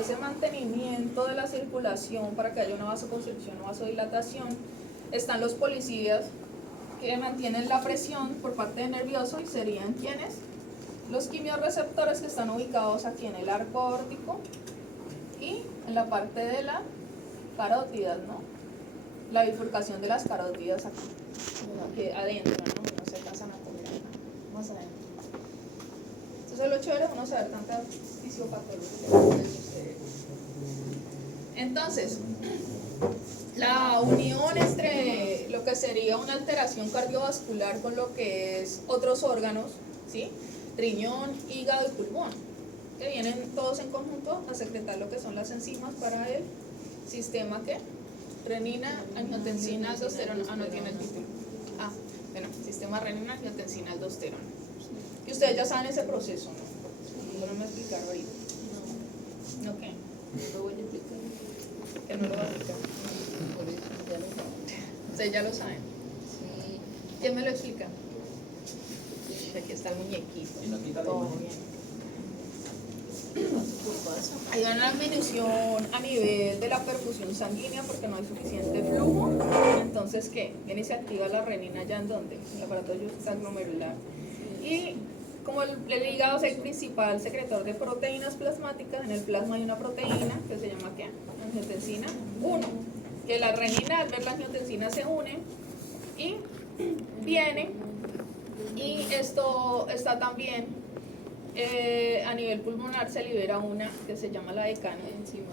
ese mantenimiento de la circulación para que haya una vasoconstricción o vasodilatación, están los policías que mantienen la presión por parte del nervioso, y serían ¿quiénes? Los quimiorreceptores, que están ubicados aquí en el arco aórtico y en la parte de la carótidas, ¿no? La bifurcación de las carótidas aquí adentro, ¿no? No se pasan a comer más adentro. Entonces lo chévere es uno saber tanta fisiopatología. Entonces, la unión entre lo que sería una alteración cardiovascular con lo que es otros órganos, ¿sí? Riñón, hígado y pulmón, que vienen todos en conjunto a secretar lo que son las enzimas para el sistema que renina, angiotensina, aldosterona. No tiene el título. Bueno, sistema renina, angiotensina, aldosterona. Y ustedes ya saben ese proceso, ¿no? No me explicar ahorita. ¿No qué? No lo voy a explicar. Que no lo va a explicar. Por eso ya lo saben. Ustedes ya lo saben. Sí. ¿Quién me lo explica? Aquí está el muñequito. Y no quita la Todo imagen. bien. Hay una disminución a nivel de la perfusión sanguínea porque no hay suficiente flujo. Entonces, ¿qué? Viene y se activa la renina ya en donde, en el aparato glomerular. Y como el hígado es el principal secretor de proteínas plasmáticas, en el plasma hay una proteína que se llama ¿qué? Angiotensina 1, que la renina al ver la angiotensina se une y viene, y esto está también a nivel pulmonar se libera una que se llama la decanoenzima,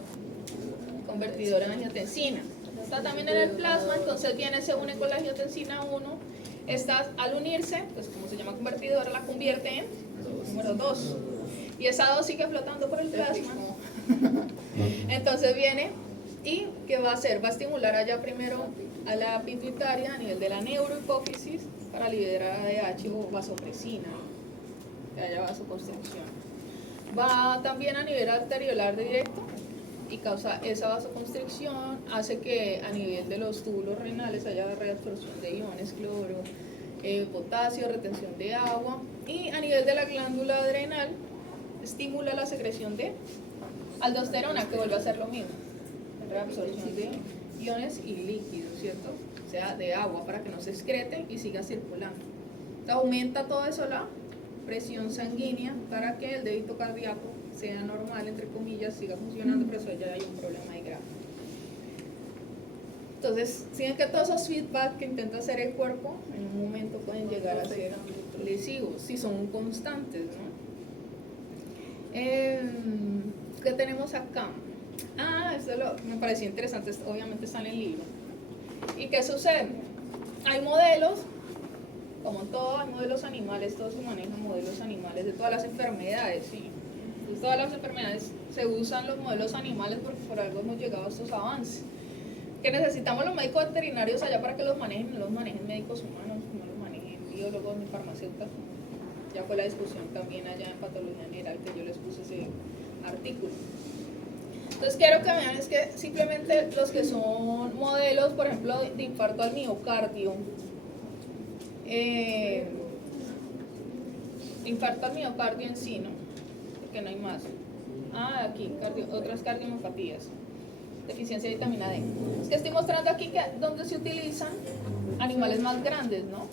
convertidora en angiotensina. Está también en el plasma, entonces viene, se une con la angiotensina 1. Esta, al unirse, pues como se llama convertidora, la convierte en número 2. Y esa 2 sigue flotando por el plasma. Entonces viene y ¿qué va a hacer? Va a estimular allá primero a la pituitaria a nivel de la neurohipófisis para liberar ADH o vasopresina, que haya vasoconstricción. Va también a nivel arteriolar directo y causa esa vasoconstricción, hace que a nivel de los túbulos renales haya reabsorción de iones, cloro, potasio, retención de agua, y a nivel de la glándula adrenal estimula la secreción de aldosterona, que vuelve a hacer lo mismo, reabsorción de iones y líquidos, ¿cierto? O sea, de agua, para que no se excrete y siga circulando. Entonces, aumenta todo eso la presión sanguínea para que el débito cardíaco sea normal, entre comillas, siga funcionando, pero eso ya hay un problema ahí grave. Entonces, siguen que todos esos feedback que intenta hacer el cuerpo en un momento pueden llegar a ser lesivos, si son constantes, ¿no? ¿Qué tenemos acá? Esto me pareció interesante, esto obviamente está en el libro. ¿Y qué sucede? Hay modelos, como todo, hay modelos animales, todos se manejan modelos animales de todas las enfermedades, ¿sí? Entonces, todas las enfermedades se usan los modelos animales porque por algo hemos llegado a estos avances. Que necesitamos los médicos veterinarios allá para que los manejen, no los manejen médicos humanos, no los manejen biólogos ni farmacéuticos. Ya fue la discusión también allá en patología general que yo les puse ese artículo. Entonces quiero que vean es que simplemente los que son modelos, por ejemplo, de infarto al miocardio, infarto al miocardio en sí, ¿no? Porque no hay más. Aquí, otras cardiomiopatías, deficiencia de vitamina D. Es que estoy mostrando aquí que donde se utilizan animales más grandes, ¿no?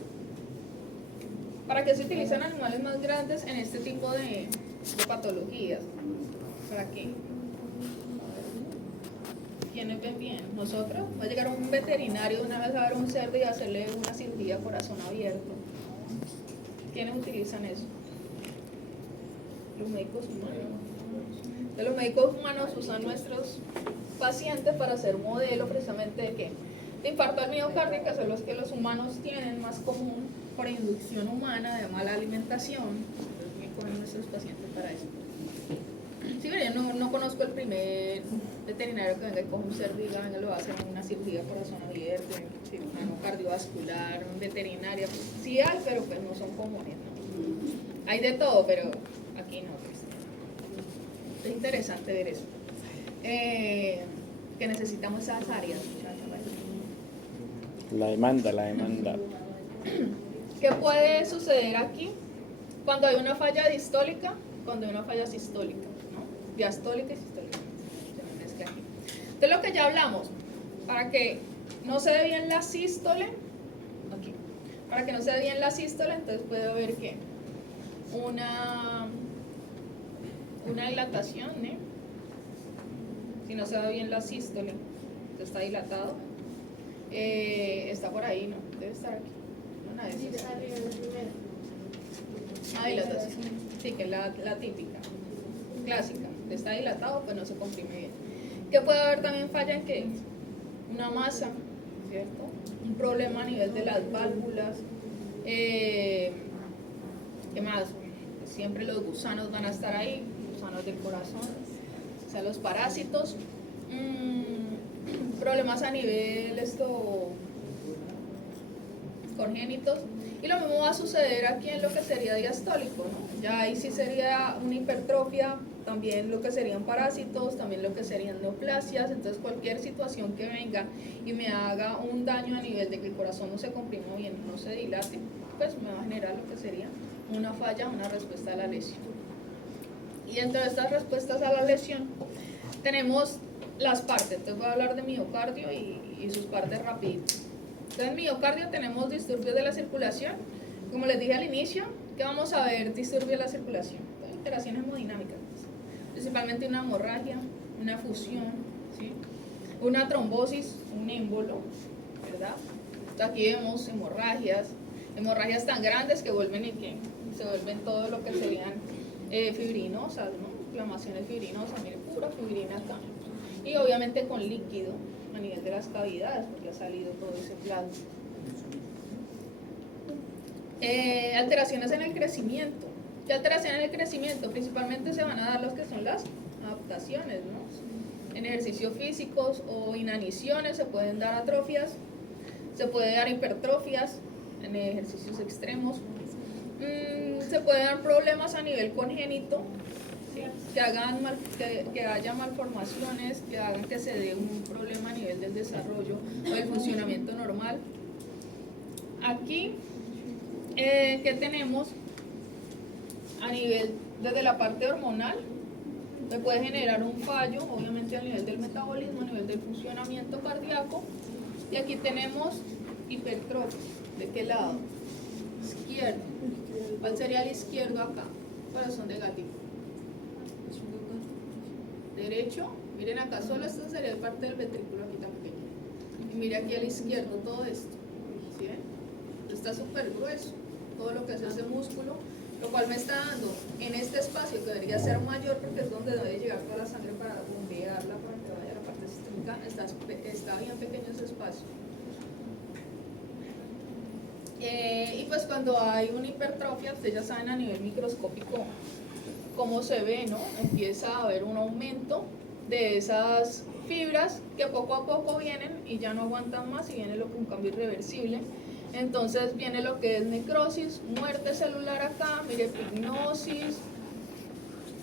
¿Para qué se utilizan animales más grandes en este tipo de patologías? ¿Para qué? ¿Quiénes ven bien? ¿Nosotros? Va a llegar un veterinario una vez a ver un cerdo y hacerle una cirugía corazón abierto. ¿Quiénes utilizan eso? Los médicos humanos. Entonces, los médicos humanos usan nuestros pacientes para hacer modelo precisamente de qué? De infarto al miocardio, que son los que los humanos tienen más común por inducción humana de mala alimentación. Y ponen nuestros pacientes para eso. Sí, pero yo no conozco el primer veterinario que venga y coge un cerdo y diga, venga, lo va a hacer una cirugía corazón abierto, cirujano cardiovascular, veterinaria. Pues, sí hay, pero pues no son comunes, ¿no? Hay de todo, pero aquí no. Pues. Es interesante ver eso. Que necesitamos esas áreas, muchachos. La demanda. ¿Qué puede suceder aquí? Cuando hay una falla distólica, cuando hay una falla sistólica, ¿no? Diastólica y sistólica. Entonces lo que ya hablamos, para que no se dé bien la sístole, aquí, para que no se dé bien la sístole, entonces puede haber ¿qué? Una dilatación, ¿eh? Si no se da bien la sístole, entonces está dilatado. Está por ahí, ¿no? Debe estar aquí. Una de esas. Dilatación. Sí, que es la típica, clásica. Está dilatado, pues no se comprime bien. ¿Qué puede haber también falla en qué? Una masa, ¿cierto? Un problema a nivel de las válvulas. ¿Qué más? Siempre los gusanos van a estar ahí, gusanos del corazón, o sea, los parásitos. Problemas a nivel congénitos. Y lo mismo va a suceder aquí en lo que sería diastólico, ¿no? Ya ahí sí sería una hipertrofia, también lo que serían parásitos, también lo que serían neoplasias. Entonces cualquier situación que venga y me haga un daño a nivel de que el corazón no se comprima bien, no se dilate, pues me va a generar lo que sería una falla, una respuesta a la lesión. Y dentro de estas respuestas a la lesión tenemos las partes. Entonces voy a hablar de miocardio y sus partes rapiditas. Entonces en miocardio tenemos disturbios de la circulación. Como les dije al inicio, ¿qué vamos a ver? Disturbios de la circulación. Entonces, alteraciones hemodinámicas. Principalmente una hemorragia, una efusión, ¿sí? Una trombosis, un émbolo, ¿verdad? Entonces aquí vemos hemorragias tan grandes que vuelven y que se vuelven todo lo que serían fibrinosas, ¿no? Inflamaciones fibrinosas, mire, pura fibrina acá. Y obviamente con líquido a nivel de las cavidades, porque ha salido todo ese plasma. Alteraciones en el crecimiento. ¿Qué alteraciones en el crecimiento? Principalmente se van a dar los que son las adaptaciones, ¿no? En ejercicios físicos o inaniciones se pueden dar atrofias, se puede dar hipertrofias en ejercicios extremos, se pueden dar problemas a nivel congénito, ¿sí? que haya malformaciones, que hagan que se dé un problema a nivel del desarrollo o del funcionamiento normal. Aquí, ¿qué tenemos? A nivel, desde la parte hormonal, se puede generar un fallo, obviamente a nivel del metabolismo, a nivel del funcionamiento cardíaco. Y aquí tenemos hipertrofia. ¿De qué lado? Izquierdo. ¿Cuál sería el izquierdo acá? Corazón de gatito. Derecho. Miren acá, solo esto sería parte del ventrículo aquí tan pequeño. Y mire aquí al izquierdo todo esto. ¿Sí ven? Está súper grueso. Todo lo que es ese músculo, lo cual me está dando en este espacio que debería ser mayor porque es donde debe llegar toda la sangre para bombearla para que vaya a la parte sistémica. Está bien pequeño ese espacio. Y pues cuando hay una hipertrofia, ustedes ya saben a nivel microscópico cómo se ve, ¿no? Empieza a haber un aumento de esas fibras que poco a poco vienen y ya no aguantan más y viene un cambio irreversible. Entonces viene lo que es necrosis, muerte celular acá, mire, pignosis,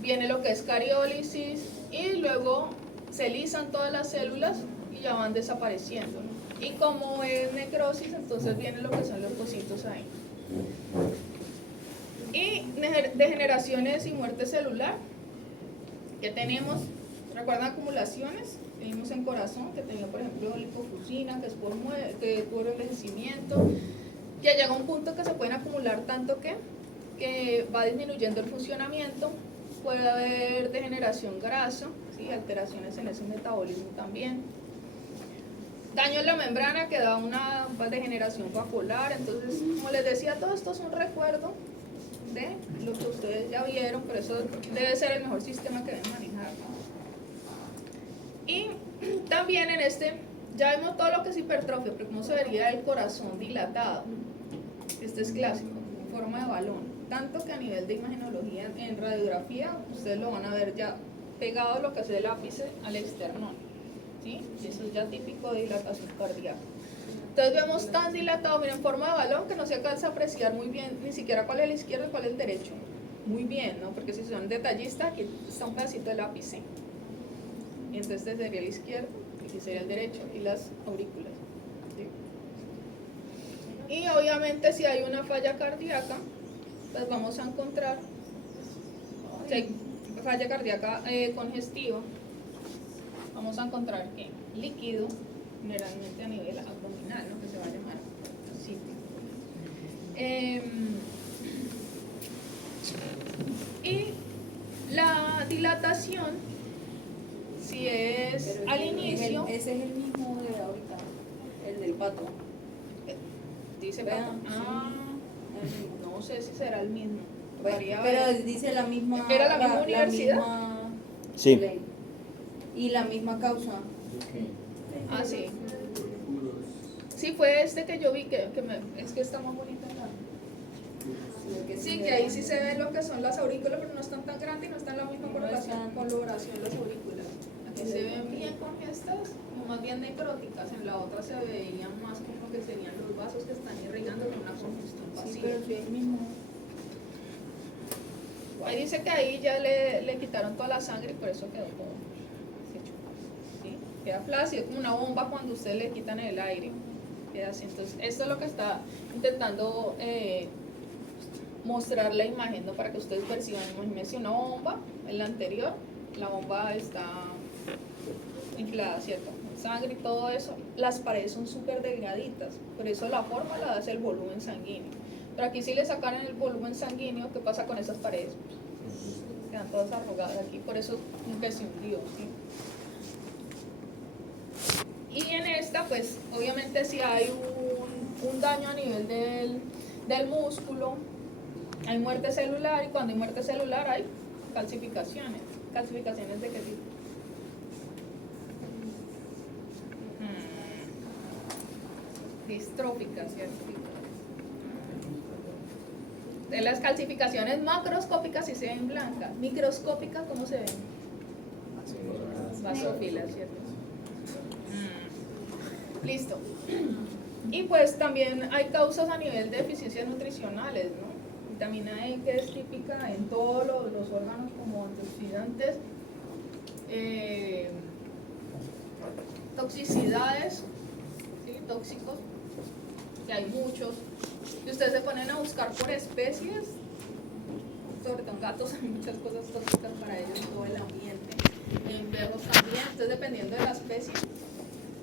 viene lo que es cariólisis y luego se lisan todas las células y ya van desapareciendo, ¿no? Y como es necrosis, entonces viene lo que son los cositos ahí. Y degeneraciones y muerte celular, que tenemos, ¿recuerdan acumulaciones? Tenemos en corazón, que tenía por ejemplo lipofuscina, que es por envejecimiento, ya llega un punto que se pueden acumular tanto que va disminuyendo el funcionamiento, puede haber degeneración grasa, ¿sí? Alteraciones en ese metabolismo también. Daño en la membrana que da una degeneración vascular. Entonces, como les decía, todo esto es un recuerdo de lo que ustedes ya vieron, pero eso debe ser el mejor sistema que deben manejar, ¿no? Y también en este, ya vimos todo lo que es hipertrofia, pero cómo se vería el corazón dilatado. Este es clásico, en forma de balón. Tanto que a nivel de imagenología, en radiografía, ustedes lo van a ver ya pegado lo que es el ápice al esternón, ¿sí? Y eso es ya típico de dilatación cardíaca. Entonces vemos tan dilatado, miren, en forma de balón, que no se alcanza a apreciar muy bien ni siquiera cuál es el izquierdo y cuál es el derecho. Muy bien, ¿no? Porque si son detallistas, aquí está un pedacito del ápice. Y entonces este sería el izquierdo, aquí sería el derecho, y las aurículas, ¿sí? Y obviamente si hay una falla cardíaca, pues vamos a encontrar, si hay falla cardíaca congestiva, vamos a encontrar que líquido, generalmente a nivel abdominal, ¿no? Que se va a llamar así. Y la dilatación, si es Pero al inicio, ese es el mismo de ahorita, el del pato. dice Vean, no sé si será el mismo. Pero Varía, dice la misma. ¿Era la misma universidad? misma Sí. ley. Y la misma causa. sí. Sí, fue este que yo vi es que está más bonita acá. Sí, que ahí sí se ve lo que son las aurículas, pero no están tan grandes y no están en la misma coloración las aurículas. Aquí se ven bien congestas, como más bien necróticas. En la otra se veían más como que serían los vasos que están irrigando con una congestión Sí, pasiva. pero sí es el mismo. Ahí dice que ahí ya le quitaron toda la sangre y por eso quedó todo hecho. ¿Sí? Queda flácido, como una bomba cuando ustedes le quitan el aire. Queda así. Entonces, esto es lo que está intentando mostrar la imagen, ¿no? Para que ustedes perciban. Imagínense una bomba, en la anterior, la bomba está inflada, ¿cierto? Sangre y todo eso. Las paredes son súper delgaditas, por eso la forma la hace el volumen sanguíneo. Pero aquí si le sacaran el volumen sanguíneo, ¿qué pasa con esas paredes? Quedan todas arrugadas aquí, por eso nunca se hundió, ¿sí? Y en esta, pues, obviamente si hay un daño a nivel del músculo, hay muerte celular, y cuando hay muerte celular hay calcificaciones. ¿Calcificaciones de qué tipo? Distróficas, ¿cierto? De las calcificaciones macroscópicas sí se ven blancas. Microscópicas, ¿cómo se ven? Basófilas, ¿cierto? Listo. Y pues también hay causas a nivel de deficiencias nutricionales, ¿no? Vitamina E, que es típica en todos los órganos como antioxidantes. Toxicidades, ¿sí? Tóxicos, que hay muchos. Si ustedes se ponen a buscar por especies, sobre todo en gatos hay muchas cosas tóxicas para ellos, todo el ambiente, en perros también. Entonces, dependiendo de la especie,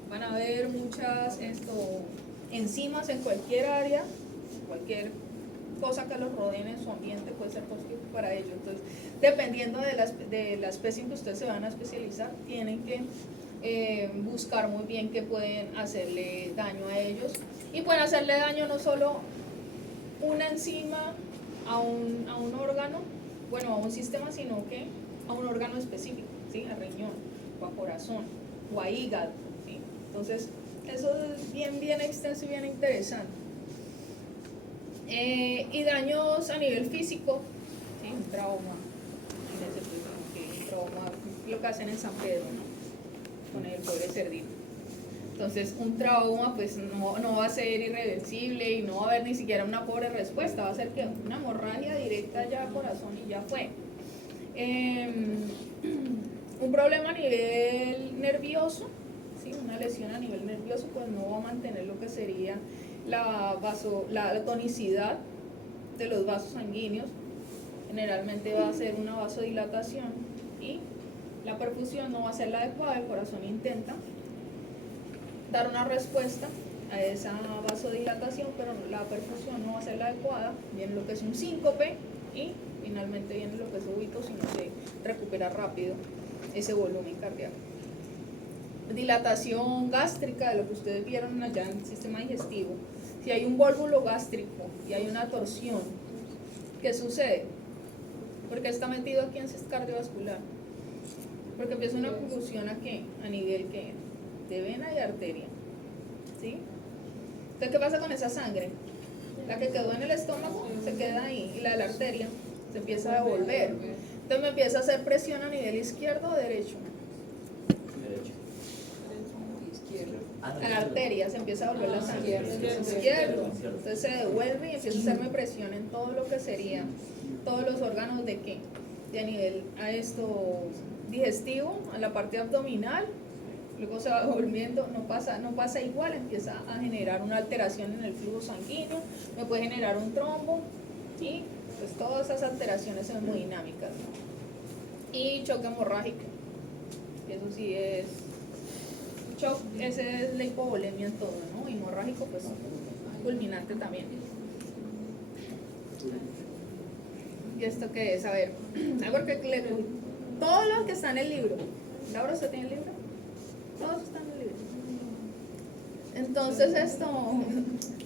van a haber muchas enzimas en cualquier área, cualquier cosa que los rodeen en su ambiente puede ser tóxico para ellos. Entonces, dependiendo de la especie en que ustedes se van a especializar, tienen que buscar muy bien qué pueden hacerle daño a ellos. Y pueden hacerle daño no solo una enzima a un órgano, bueno, a un sistema, sino que a un órgano específico, ¿sí? A riñón, o a corazón, o a hígado, ¿sí? Entonces, eso es bien extenso y bien interesante. Y daños a nivel físico, ¿sí? Un trauma, un trauma, lo que hacen en San Pedro, ¿no? Con el pobre cerdito. Entonces, un trauma pues no va a ser irreversible y no va a haber ni siquiera una pobre respuesta, va a ser que una hemorragia directa ya al corazón y ya fue. Un problema a nivel nervioso, ¿sí? Una lesión a nivel nervioso, pues no va a mantener lo que sería la tonicidad de los vasos sanguíneos. Generalmente va a ser una vasodilatación y la perfusión no va a ser la adecuada. El corazón intenta dar una respuesta a esa vasodilatación, pero la perfusión no va a ser la adecuada. Viene lo que es un síncope y finalmente viene lo que es súbito, si no se recupera rápido ese volumen cardíaco. Dilatación gástrica, de lo que ustedes vieron allá en el sistema digestivo. Si hay un vólvulo gástrico y hay una torsión, ¿qué sucede? Porque está metido aquí en el cardiovascular. Porque empieza una confusión aquí, a nivel que de vena y arteria, ¿sí? Entonces, ¿qué pasa con esa sangre? La que quedó en el estómago se queda ahí, y la de la arteria se empieza a devolver. Entonces me empieza a hacer presión a nivel izquierdo o derecho. A la arteria se empieza a volver la sangre izquierdo. Entonces se devuelve y empieza a hacerme presión en todo lo que sería, todos los órganos de qué, de a nivel a esto digestivo, a la parte abdominal. Luego se va volviendo, no pasa igual, empieza a generar una alteración en el flujo sanguíneo, me puede generar un trombo, y pues todas esas alteraciones hemodinámicas. Y choque hemorrágico, eso sí es shock, ese es la hipovolemia en todo, ¿no? Hemorrágico, pues fulminante también. ¿Y esto qué es? A ver, porque todo lo que está en el libro, ¿Laura, usted tiene el libro? Todos están en el libro. Entonces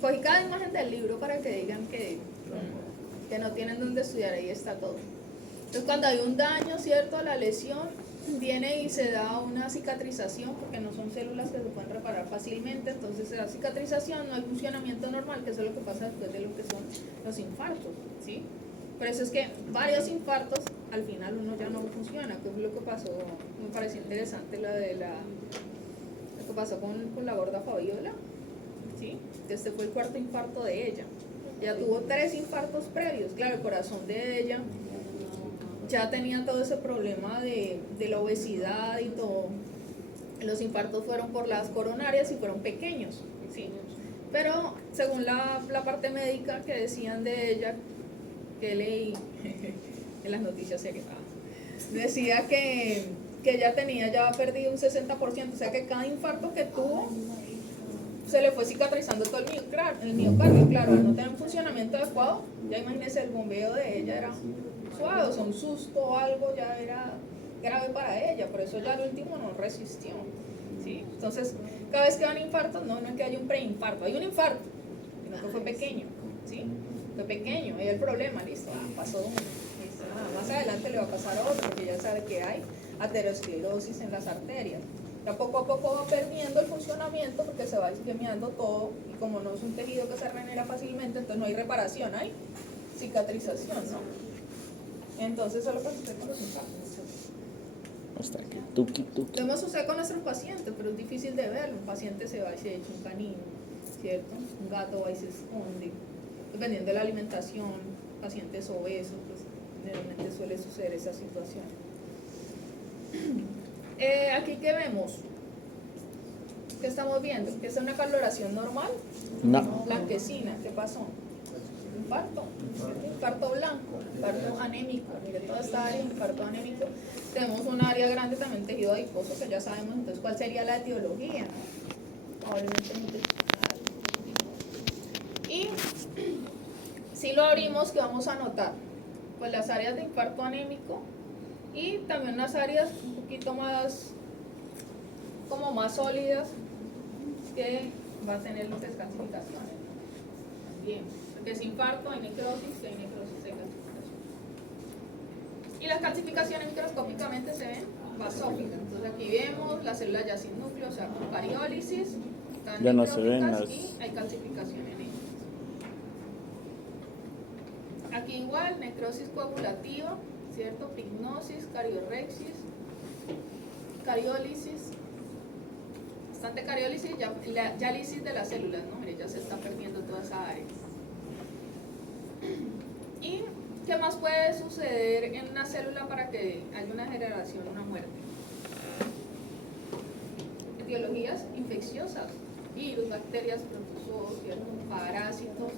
cogí cada imagen del libro para que digan que no tienen dónde estudiar, ahí está todo. Entonces cuando hay un daño, ¿cierto? La lesión viene y se da una cicatrización, porque no son células que se pueden reparar fácilmente, entonces se da cicatrización, no hay funcionamiento normal, que eso es lo que pasa después de lo que son los infartos, ¿sí? Por eso es que varios infartos, al final uno ya no funciona, que es lo que pasó, me pareció interesante lo que pasó con la gorda Fabiola, ¿sí? Este fue el cuarto infarto de ella. Ella tuvo 3 infartos previos, claro, el corazón de ella ya tenía todo ese problema de la obesidad y todo. Los infartos fueron por las coronarias y fueron pequeños, ¿sí? Pero según la parte médica que decían de ella, que leí en las noticias serias, decía que ella ya perdido un 60%, o sea que cada infarto que tuvo se le fue cicatrizando todo el miocardio, claro, al no tener un funcionamiento adecuado, ya imagínense, el bombeo de ella era suave, o sea, un susto o algo ya era grave para ella, por eso ya al último no resistió, ¿sí? Entonces, cada vez que van infartos, no es que haya un preinfarto, hay un infarto, sino que fue pequeño, ¿sí? fue pequeño, es el problema, listo, pasó uno, listo, más adelante le va a pasar a otro, porque ya sabe que hay aterosclerosis en las arterias. Ya poco a poco va perdiendo el funcionamiento porque se va isquemiando todo, y como no es un tejido que se regenera fácilmente, entonces no hay reparación, hay cicatrización, ¿no? Entonces eso es lo que sucede con los infartos. Hasta que tuki. Lo mismo sucede con nuestros pacientes, pero es difícil de verlo. Un paciente se va y se echa un canino, ¿cierto? Un gato va y se esconde. Dependiendo de la alimentación, pacientes obesos, pues generalmente suele suceder esa situación. Aquí, ¿qué vemos? ¿Qué estamos viendo? ¿Que es una coloración normal? No. Blanquecina, ¿qué pasó? Infarto blanco, infarto anémico. Mire, toda esta área de infarto anémico. Tenemos un área grande también, tejido adiposo, que ya sabemos entonces cuál sería la etiología, ¿no? Probablemente intestinal. Y si lo abrimos, ¿qué vamos a notar? Pues las áreas de infarto anémico y también unas áreas un poquito más, como más sólidas, que va a tener las calcificaciones. Bien, porque es infarto, hay necrosis, hay calcificación. Y las calcificaciones microscópicamente se ven basófilas. Entonces aquí vemos las células ya sin núcleo, o sea, con cariólisis, están Ya no se ven necróticas las- y hay calcificación en ellas. Aquí igual, necrosis coagulativa, ¿cierto? Pignosis, cariorrexis, cariólisis. Bastante cariólisis, ya lisis de las células, ¿no? Mire, ya se está perdiendo toda esa área. ¿Y qué más puede suceder en una célula para que haya una generación, una muerte? Etiologías infecciosas, virus, bacterias, protozoos, ¿cierto? Parásitos,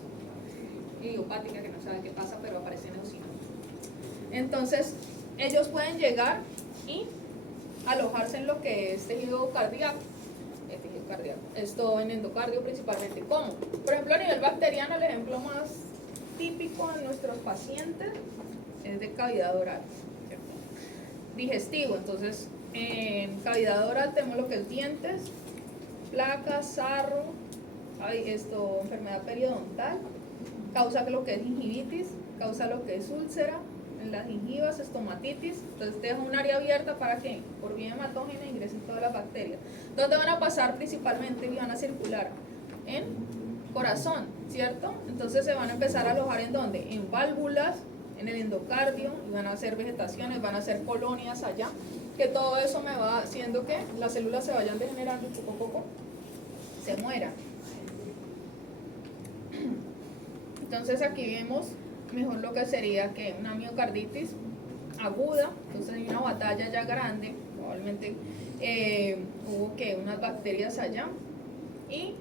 idiopática, que no sabe qué pasa, pero aparecen eocinos. Entonces, ellos pueden llegar y alojarse en lo que es tejido cardíaco. Esto en endocardio principalmente. ¿Cómo? Por ejemplo, a nivel bacteriano, el ejemplo más típico en nuestros pacientes es de cavidad oral, ¿cierto? Digestivo. Entonces, en cavidad oral tenemos lo que es dientes, placas, sarro, enfermedad periodontal, causa lo que es gingivitis, causa lo que es úlcera en las gingivas, estomatitis. Entonces te deja un área abierta para que por vía hematógena ingresen todas las bacterias. ¿Dónde van a pasar principalmente y van a circular? En corazón, ¿cierto? Entonces se van a empezar a alojar ¿en dónde? En válvulas, en el endocardio, y van a hacer vegetaciones, van a hacer colonias allá, que todo eso me va haciendo que las células se vayan degenerando y poco a poco se mueran. Entonces aquí vemos mejor lo que sería que una miocarditis aguda. Entonces hay una batalla ya grande, probablemente hubo que unas bacterias allá, y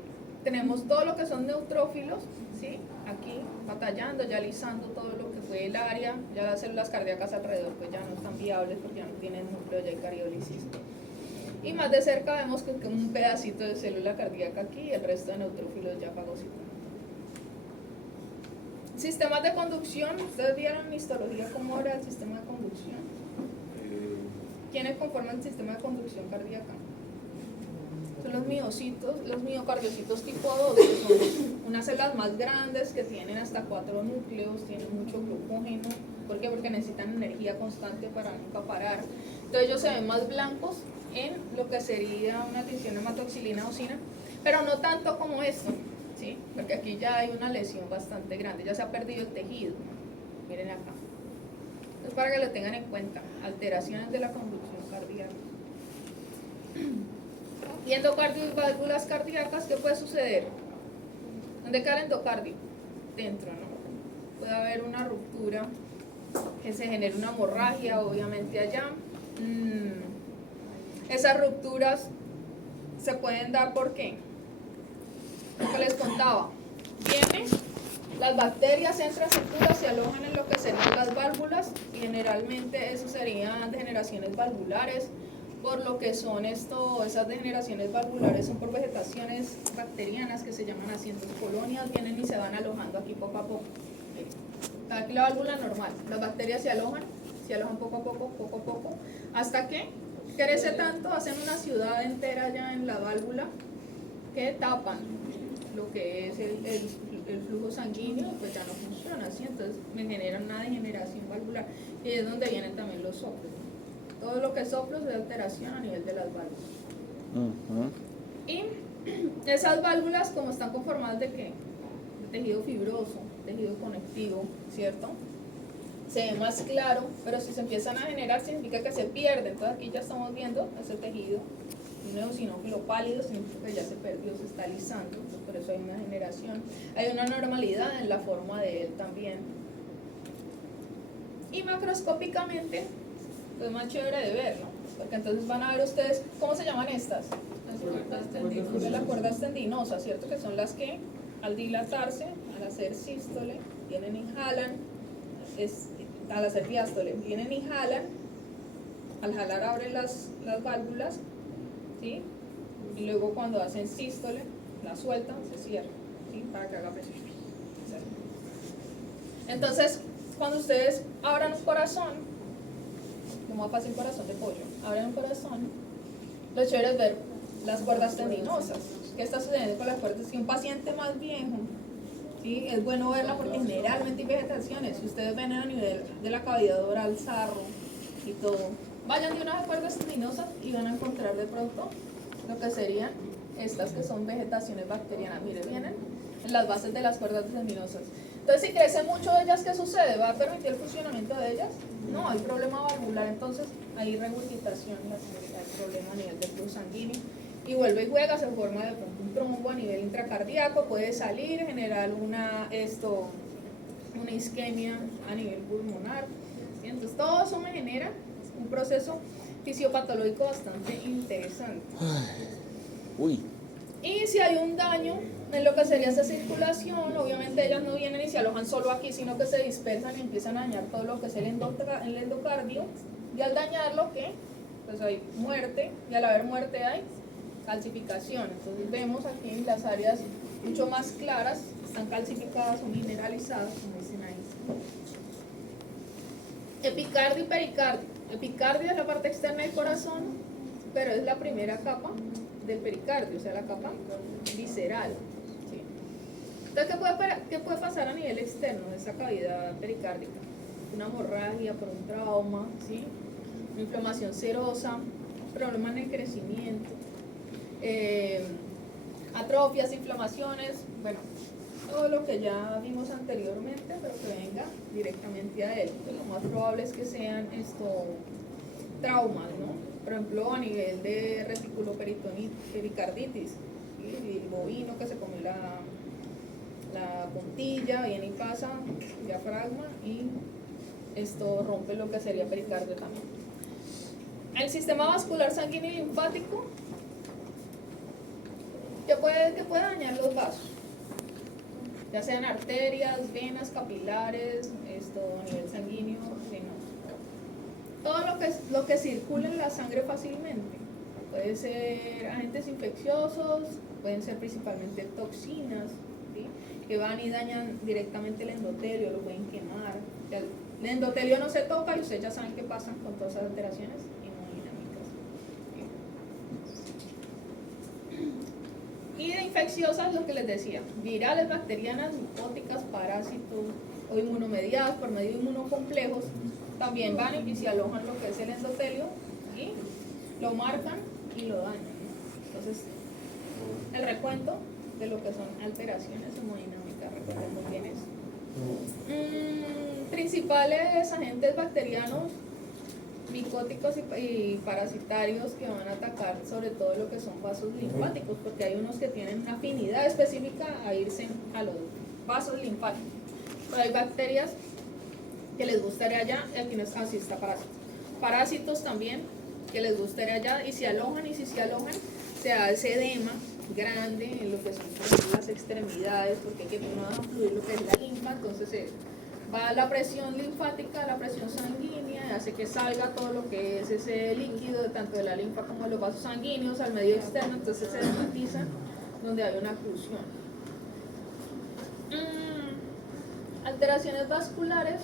tenemos todo lo que son neutrófilos, ¿sí? Aquí batallando, ya lisando todo lo que fue el área, ya las células cardíacas alrededor pues ya no están viables porque ya no tienen núcleo, ya hay cariólisis. Y más de cerca vemos que un pedacito de célula cardíaca aquí y el resto de neutrófilos ya fagocitados. Sistemas de conducción, ustedes vieron en histología cómo era el sistema de conducción. ¿Quiénes conforman el sistema de conducción cardíaca? Son los miocitos, los miocardiocitos tipo 2, que son unas células más grandes que tienen hasta 4 núcleos, tienen mucho glucógeno. ¿Por qué? Porque necesitan energía constante para nunca parar. Entonces ellos se ven más blancos en lo que sería una tensión hematoxilina eosina, pero no tanto como esto, ¿sí? Porque aquí ya hay una lesión bastante grande, ya se ha perdido el tejido. Miren acá. Entonces para que lo tengan en cuenta, alteraciones de la conducción cardíaca. Y endocardio y válvulas cardíacas, ¿qué puede suceder? ¿Dónde queda el endocardio? Dentro, ¿no? Puede haber una ruptura, que se genere una hemorragia, obviamente allá. Esas rupturas se pueden dar ¿por qué? Lo que les contaba, vienen las bacterias, entran, circulan, se alojan en lo que serían las válvulas, y generalmente eso serían degeneraciones valvulares. Por lo que son esas degeneraciones valvulares son por vegetaciones bacterianas que se llaman así. Entonces colonias vienen y se van alojando aquí poco a poco. Aquí la válvula normal, las bacterias se alojan poco a poco, hasta que crece tanto, hacen una ciudad entera ya en la válvula, que tapan lo que es el flujo sanguíneo, pues ya no funciona. funciona, ¿sí? Entonces me genera una degeneración valvular y es donde vienen también los soplos. Todo lo que es soplos es alteración a nivel de las válvulas. Y esas válvulas, como están conformadas de ¿qué? De tejido fibroso, tejido conectivo, ¿cierto? Se ve más claro, pero si se empiezan a generar significa que se pierde. Entonces aquí ya estamos viendo ese tejido, un eosinófilo pálido, significa que ya se perdió, se está alisando, entonces por eso hay una generación. Hay una normalidad en la forma de él también. Y macroscópicamente, es más chévere de verlo, porque entonces van a ver ustedes, ¿cómo se llaman estas? De las cuerdas tendinosas, ¿cierto? Que son las que al dilatarse, al hacer sístole, vienen y jalan, al hacer diástole, vienen y jalan, al jalar abren las válvulas, ¿sí? Y luego cuando hacen sístole, la sueltan, se cierran, ¿sí? Para que haga presión. Entonces, cuando ustedes abran un corazón, como va a pasar un corazón de pollo, abren un corazón, lo chévere es ver las cuerdas tendinosas. ¿Qué está sucediendo con las cuerdas? Si un paciente más viejo, ¿sí? Es bueno verla porque generalmente hay vegetaciones. Si ustedes ven a nivel de la cavidad oral, sarro y todo, vayan de unas cuerdas tendinosas y van a encontrar de pronto lo que serían estas que son vegetaciones bacterianas. Miren, vienen en las bases de las cuerdas tendinosas. Entonces, si crecen mucho de ellas, ¿qué sucede? ¿Va a permitir el funcionamiento de ellas? No, hay problema valvular, entonces hay regurgitación, hay problema a nivel del flujo sanguíneo. Y vuelve y juega, se forma de pronto un trombo a nivel intracardíaco, puede salir, generar una isquemia a nivel pulmonar. ¿Sí? Entonces todo eso me genera un proceso fisiopatológico bastante interesante. Uy. Y si hay un daño en lo que sería esa circulación, obviamente ellas no vienen y se alojan solo aquí, sino que se dispersan y empiezan a dañar todo lo que es el endocardio. Y al dañarlo, ¿qué? Pues hay muerte, y al haber muerte hay calcificación. Entonces vemos aquí las áreas mucho más claras, están calcificadas o mineralizadas, como dicen ahí. Epicardio y pericardio. Epicardio es la parte externa del corazón, pero es la primera capa del pericardio, o sea, la capa visceral. ¿Sí? Entonces, ¿qué puede pasar a nivel externo de esa cavidad pericárdica? Una hemorragia por un trauma, ¿sí? Una inflamación serosa, problemas en el crecimiento, atrofias, inflamaciones, bueno, todo lo que ya vimos anteriormente, pero que venga directamente a él. Entonces, lo más probable es que sean traumas, ¿no? Por ejemplo, a nivel de reticulopericarditis, ¿sí? El bovino que se come la puntilla, viene y pasa, diafragma, y esto rompe lo que sería pericardio también. El sistema vascular sanguíneo y linfático, que puede dañar los vasos, ya sean arterias, venas, capilares, a nivel sanguíneo, venoso. Todo lo que circula en la sangre fácilmente, puede ser agentes infecciosos, pueden ser principalmente toxinas, ¿sí? Que van y dañan directamente el endotelio, lo pueden quemar. El endotelio no se toca y ustedes ya saben qué pasa con todas esas alteraciones hemodinámicas. ¿Sí? Y de infecciosas, lo que les decía, virales, bacterianas, micóticas, parásitos o inmunomediadas por medio de inmunocomplejos, también van y se alojan lo que es el endotelio y lo marcan y lo dañan, ¿no? Entonces, el recuento de lo que son alteraciones hemodinámicas, recordemos bien eso. Principales agentes bacterianos, micóticos y parasitarios que van a atacar sobre todo lo que son vasos linfáticos, porque hay unos que tienen una afinidad específica a irse a los vasos linfáticos. Pero hay bacterias que les gustaría allá, y aquí no está, así está parásitos. Parásitos también que les gustaría allá, y si se alojan, se da ese edema grande en lo que son las extremidades, porque hay que no va a fluir lo que es la linfa, entonces va la presión linfática, la presión sanguínea, hace que salga todo lo que es ese líquido, tanto de la linfa como de los vasos sanguíneos al medio externo, entonces se desmatiza donde hay una oclusión. Alteraciones vasculares,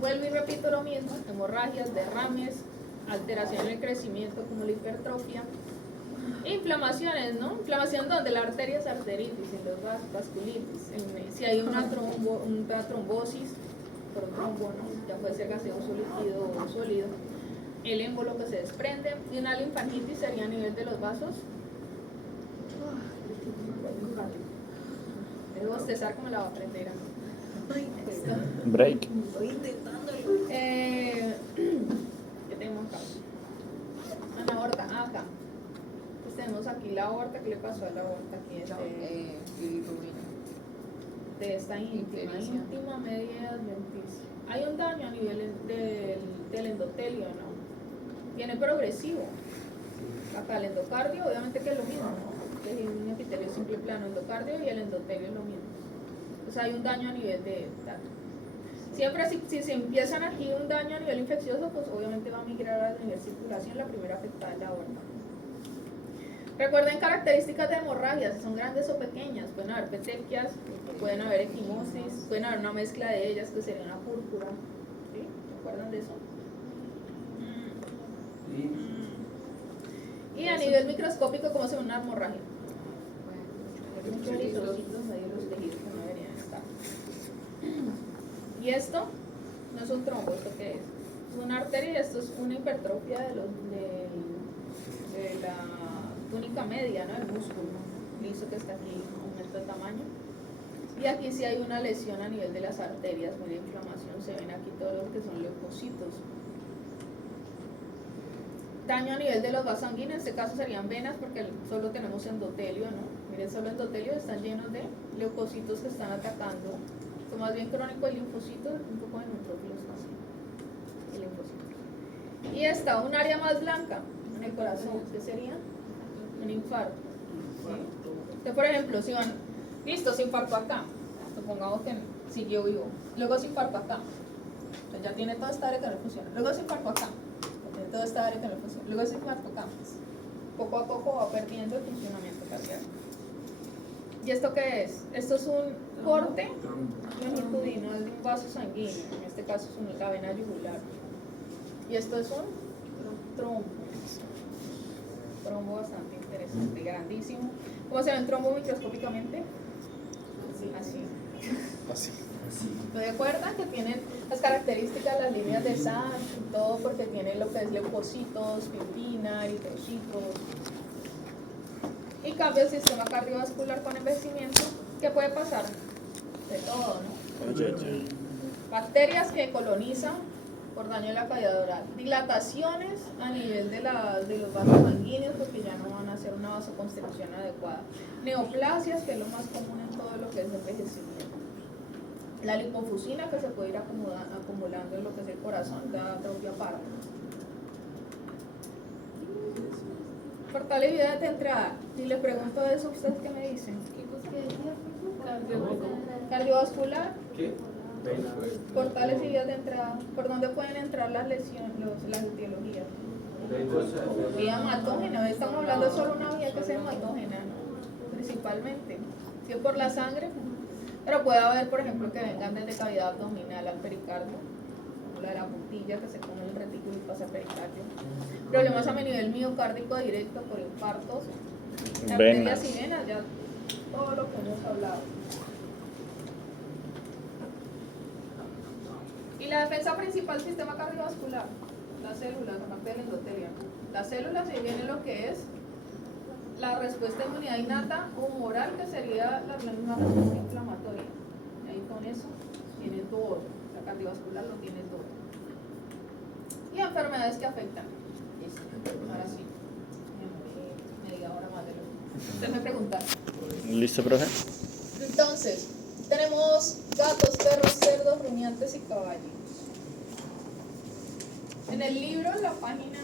vuelvo y repito lo mismo, hemorragias, derrames, alteración en el crecimiento como la hipertrofia, Inflamaciones, ¿no? Inflamación donde la arteria es arteritis, en los vasculitis. Si hay una trombosis por un trombo, ¿no? Ya puede ser gaseoso, líquido o sólido. El émbolo que se desprende. Y una linfangitis sería a nivel de los vasos. Debo bostezar como la va a aprender. Break. Estoy intentándolo. ¿Qué tenemos acá? La aorta, acá. Entonces tenemos aquí la aorta. ¿Qué le pasó a la aorta? Aquí de esta íntima media adventicia. Hay un daño a nivel del endotelio, ¿no? Viene progresivo. Acá el endocardio, obviamente que es lo mismo, ¿no? Es un epitelio simple plano endocardio y el endotelio es lo mismo. O sea, hay un daño a nivel de tal. Siempre si se empiezan aquí un daño a nivel infeccioso, pues obviamente va a migrar a nivel circulación, la primera afectada es la aorta. Recuerden características de hemorragias, si son grandes o pequeñas, pueden haber petequias, pueden haber equimosis, pueden haber una mezcla de ellas que sería una púrpura. ¿Sí? ¿Recuerdan de eso? Y a nivel microscópico, ¿cómo se ve una hemorragia? Muchos eritrocitos ahí en los tejidos que no deberían estar. Y esto no es un trombo, ¿esto qué es? Es una arteria y esto es una hipertrofia de la túnica media, ¿no? El músculo liso que está aquí, aumento de tamaño. Y aquí sí hay una lesión a nivel de las arterias, muy de inflamación, se ven aquí todos los que son leucocitos. Daño a nivel de los vasos sanguíneos, en este caso serían venas porque solo tenemos endotelio, ¿no? Miren, solo endotelio están llenos de leucocitos que están atacando. Esto más bien crónico el linfocito, un poco de neutrófilos así. El linfocito. Y está un área más blanca en el corazón, ¿qué sería? Un infarto. ¿Sí? Entonces, por ejemplo, si van, listo, se infartó acá, supongamos que siguió vivo, luego se infartó acá, entonces ya tiene toda esta área que no funciona, luego se infartó acá, tiene toda esta área que no funciona, luego se infartó acá, poco a poco va perdiendo el funcionamiento cardíaco. ¿Y esto qué es? Esto es un corte longitudinal de un vaso sanguíneo, en este caso es la vena yugular, y esto es un trombo. Trombo bastante interesante, grandísimo. ¿Cómo se ve un trombo microscópicamente? Así. ¿No recuerdan que tienen las características, las líneas de sangre y todo porque tienen lo que es leucocitos, pitina, eritrocitos? Y cambia el sistema cardiovascular con envejecimiento. ¿Qué puede pasar? De todo, ¿no? Bacterias que colonizan por daño de la cavidad oral, dilataciones a nivel de los vasos sanguíneos porque ya no van a hacer una vasoconstricción adecuada, neoplasias, que es lo más común en todo lo que es envejecimiento, la lipofusina que se puede ir acumulando en lo que es el corazón, la atrofia parda. Portabilidad de entrada. Si les pregunto eso, ¿ustedes qué me dicen? Cardiovascular. ¿Qué? Portales y vías de entrada. ¿Por dónde pueden entrar las lesiones, las etiologías? Vía hematógena. Estamos hablando de solo una vía que es hematógena, ¿no? Principalmente. Si es por la sangre, pero puede haber, por ejemplo, que vengan desde cavidad abdominal al pericardio, como la de la puntilla que se come el retículo y pasa al pericardio. Problemas a nivel miocárdico directo por infartos, arterias y venas, ya todo lo que hemos hablado. Y la defensa principal del sistema cardiovascular, las células, aparte del endotelio. Las células, y viene lo que es la respuesta de inmunidad innata humoral, que sería la misma respuesta inflamatoria. Y ahí con eso tiene todo, la cardiovascular lo tiene todo. Y enfermedades que afectan. Listo, ahora sí. Media hora más de lo que usted me pregunta. ¿Listo, profe? Entonces, tenemos gatos, perros, cerdos, rumiantes y caballos. En el libro, la página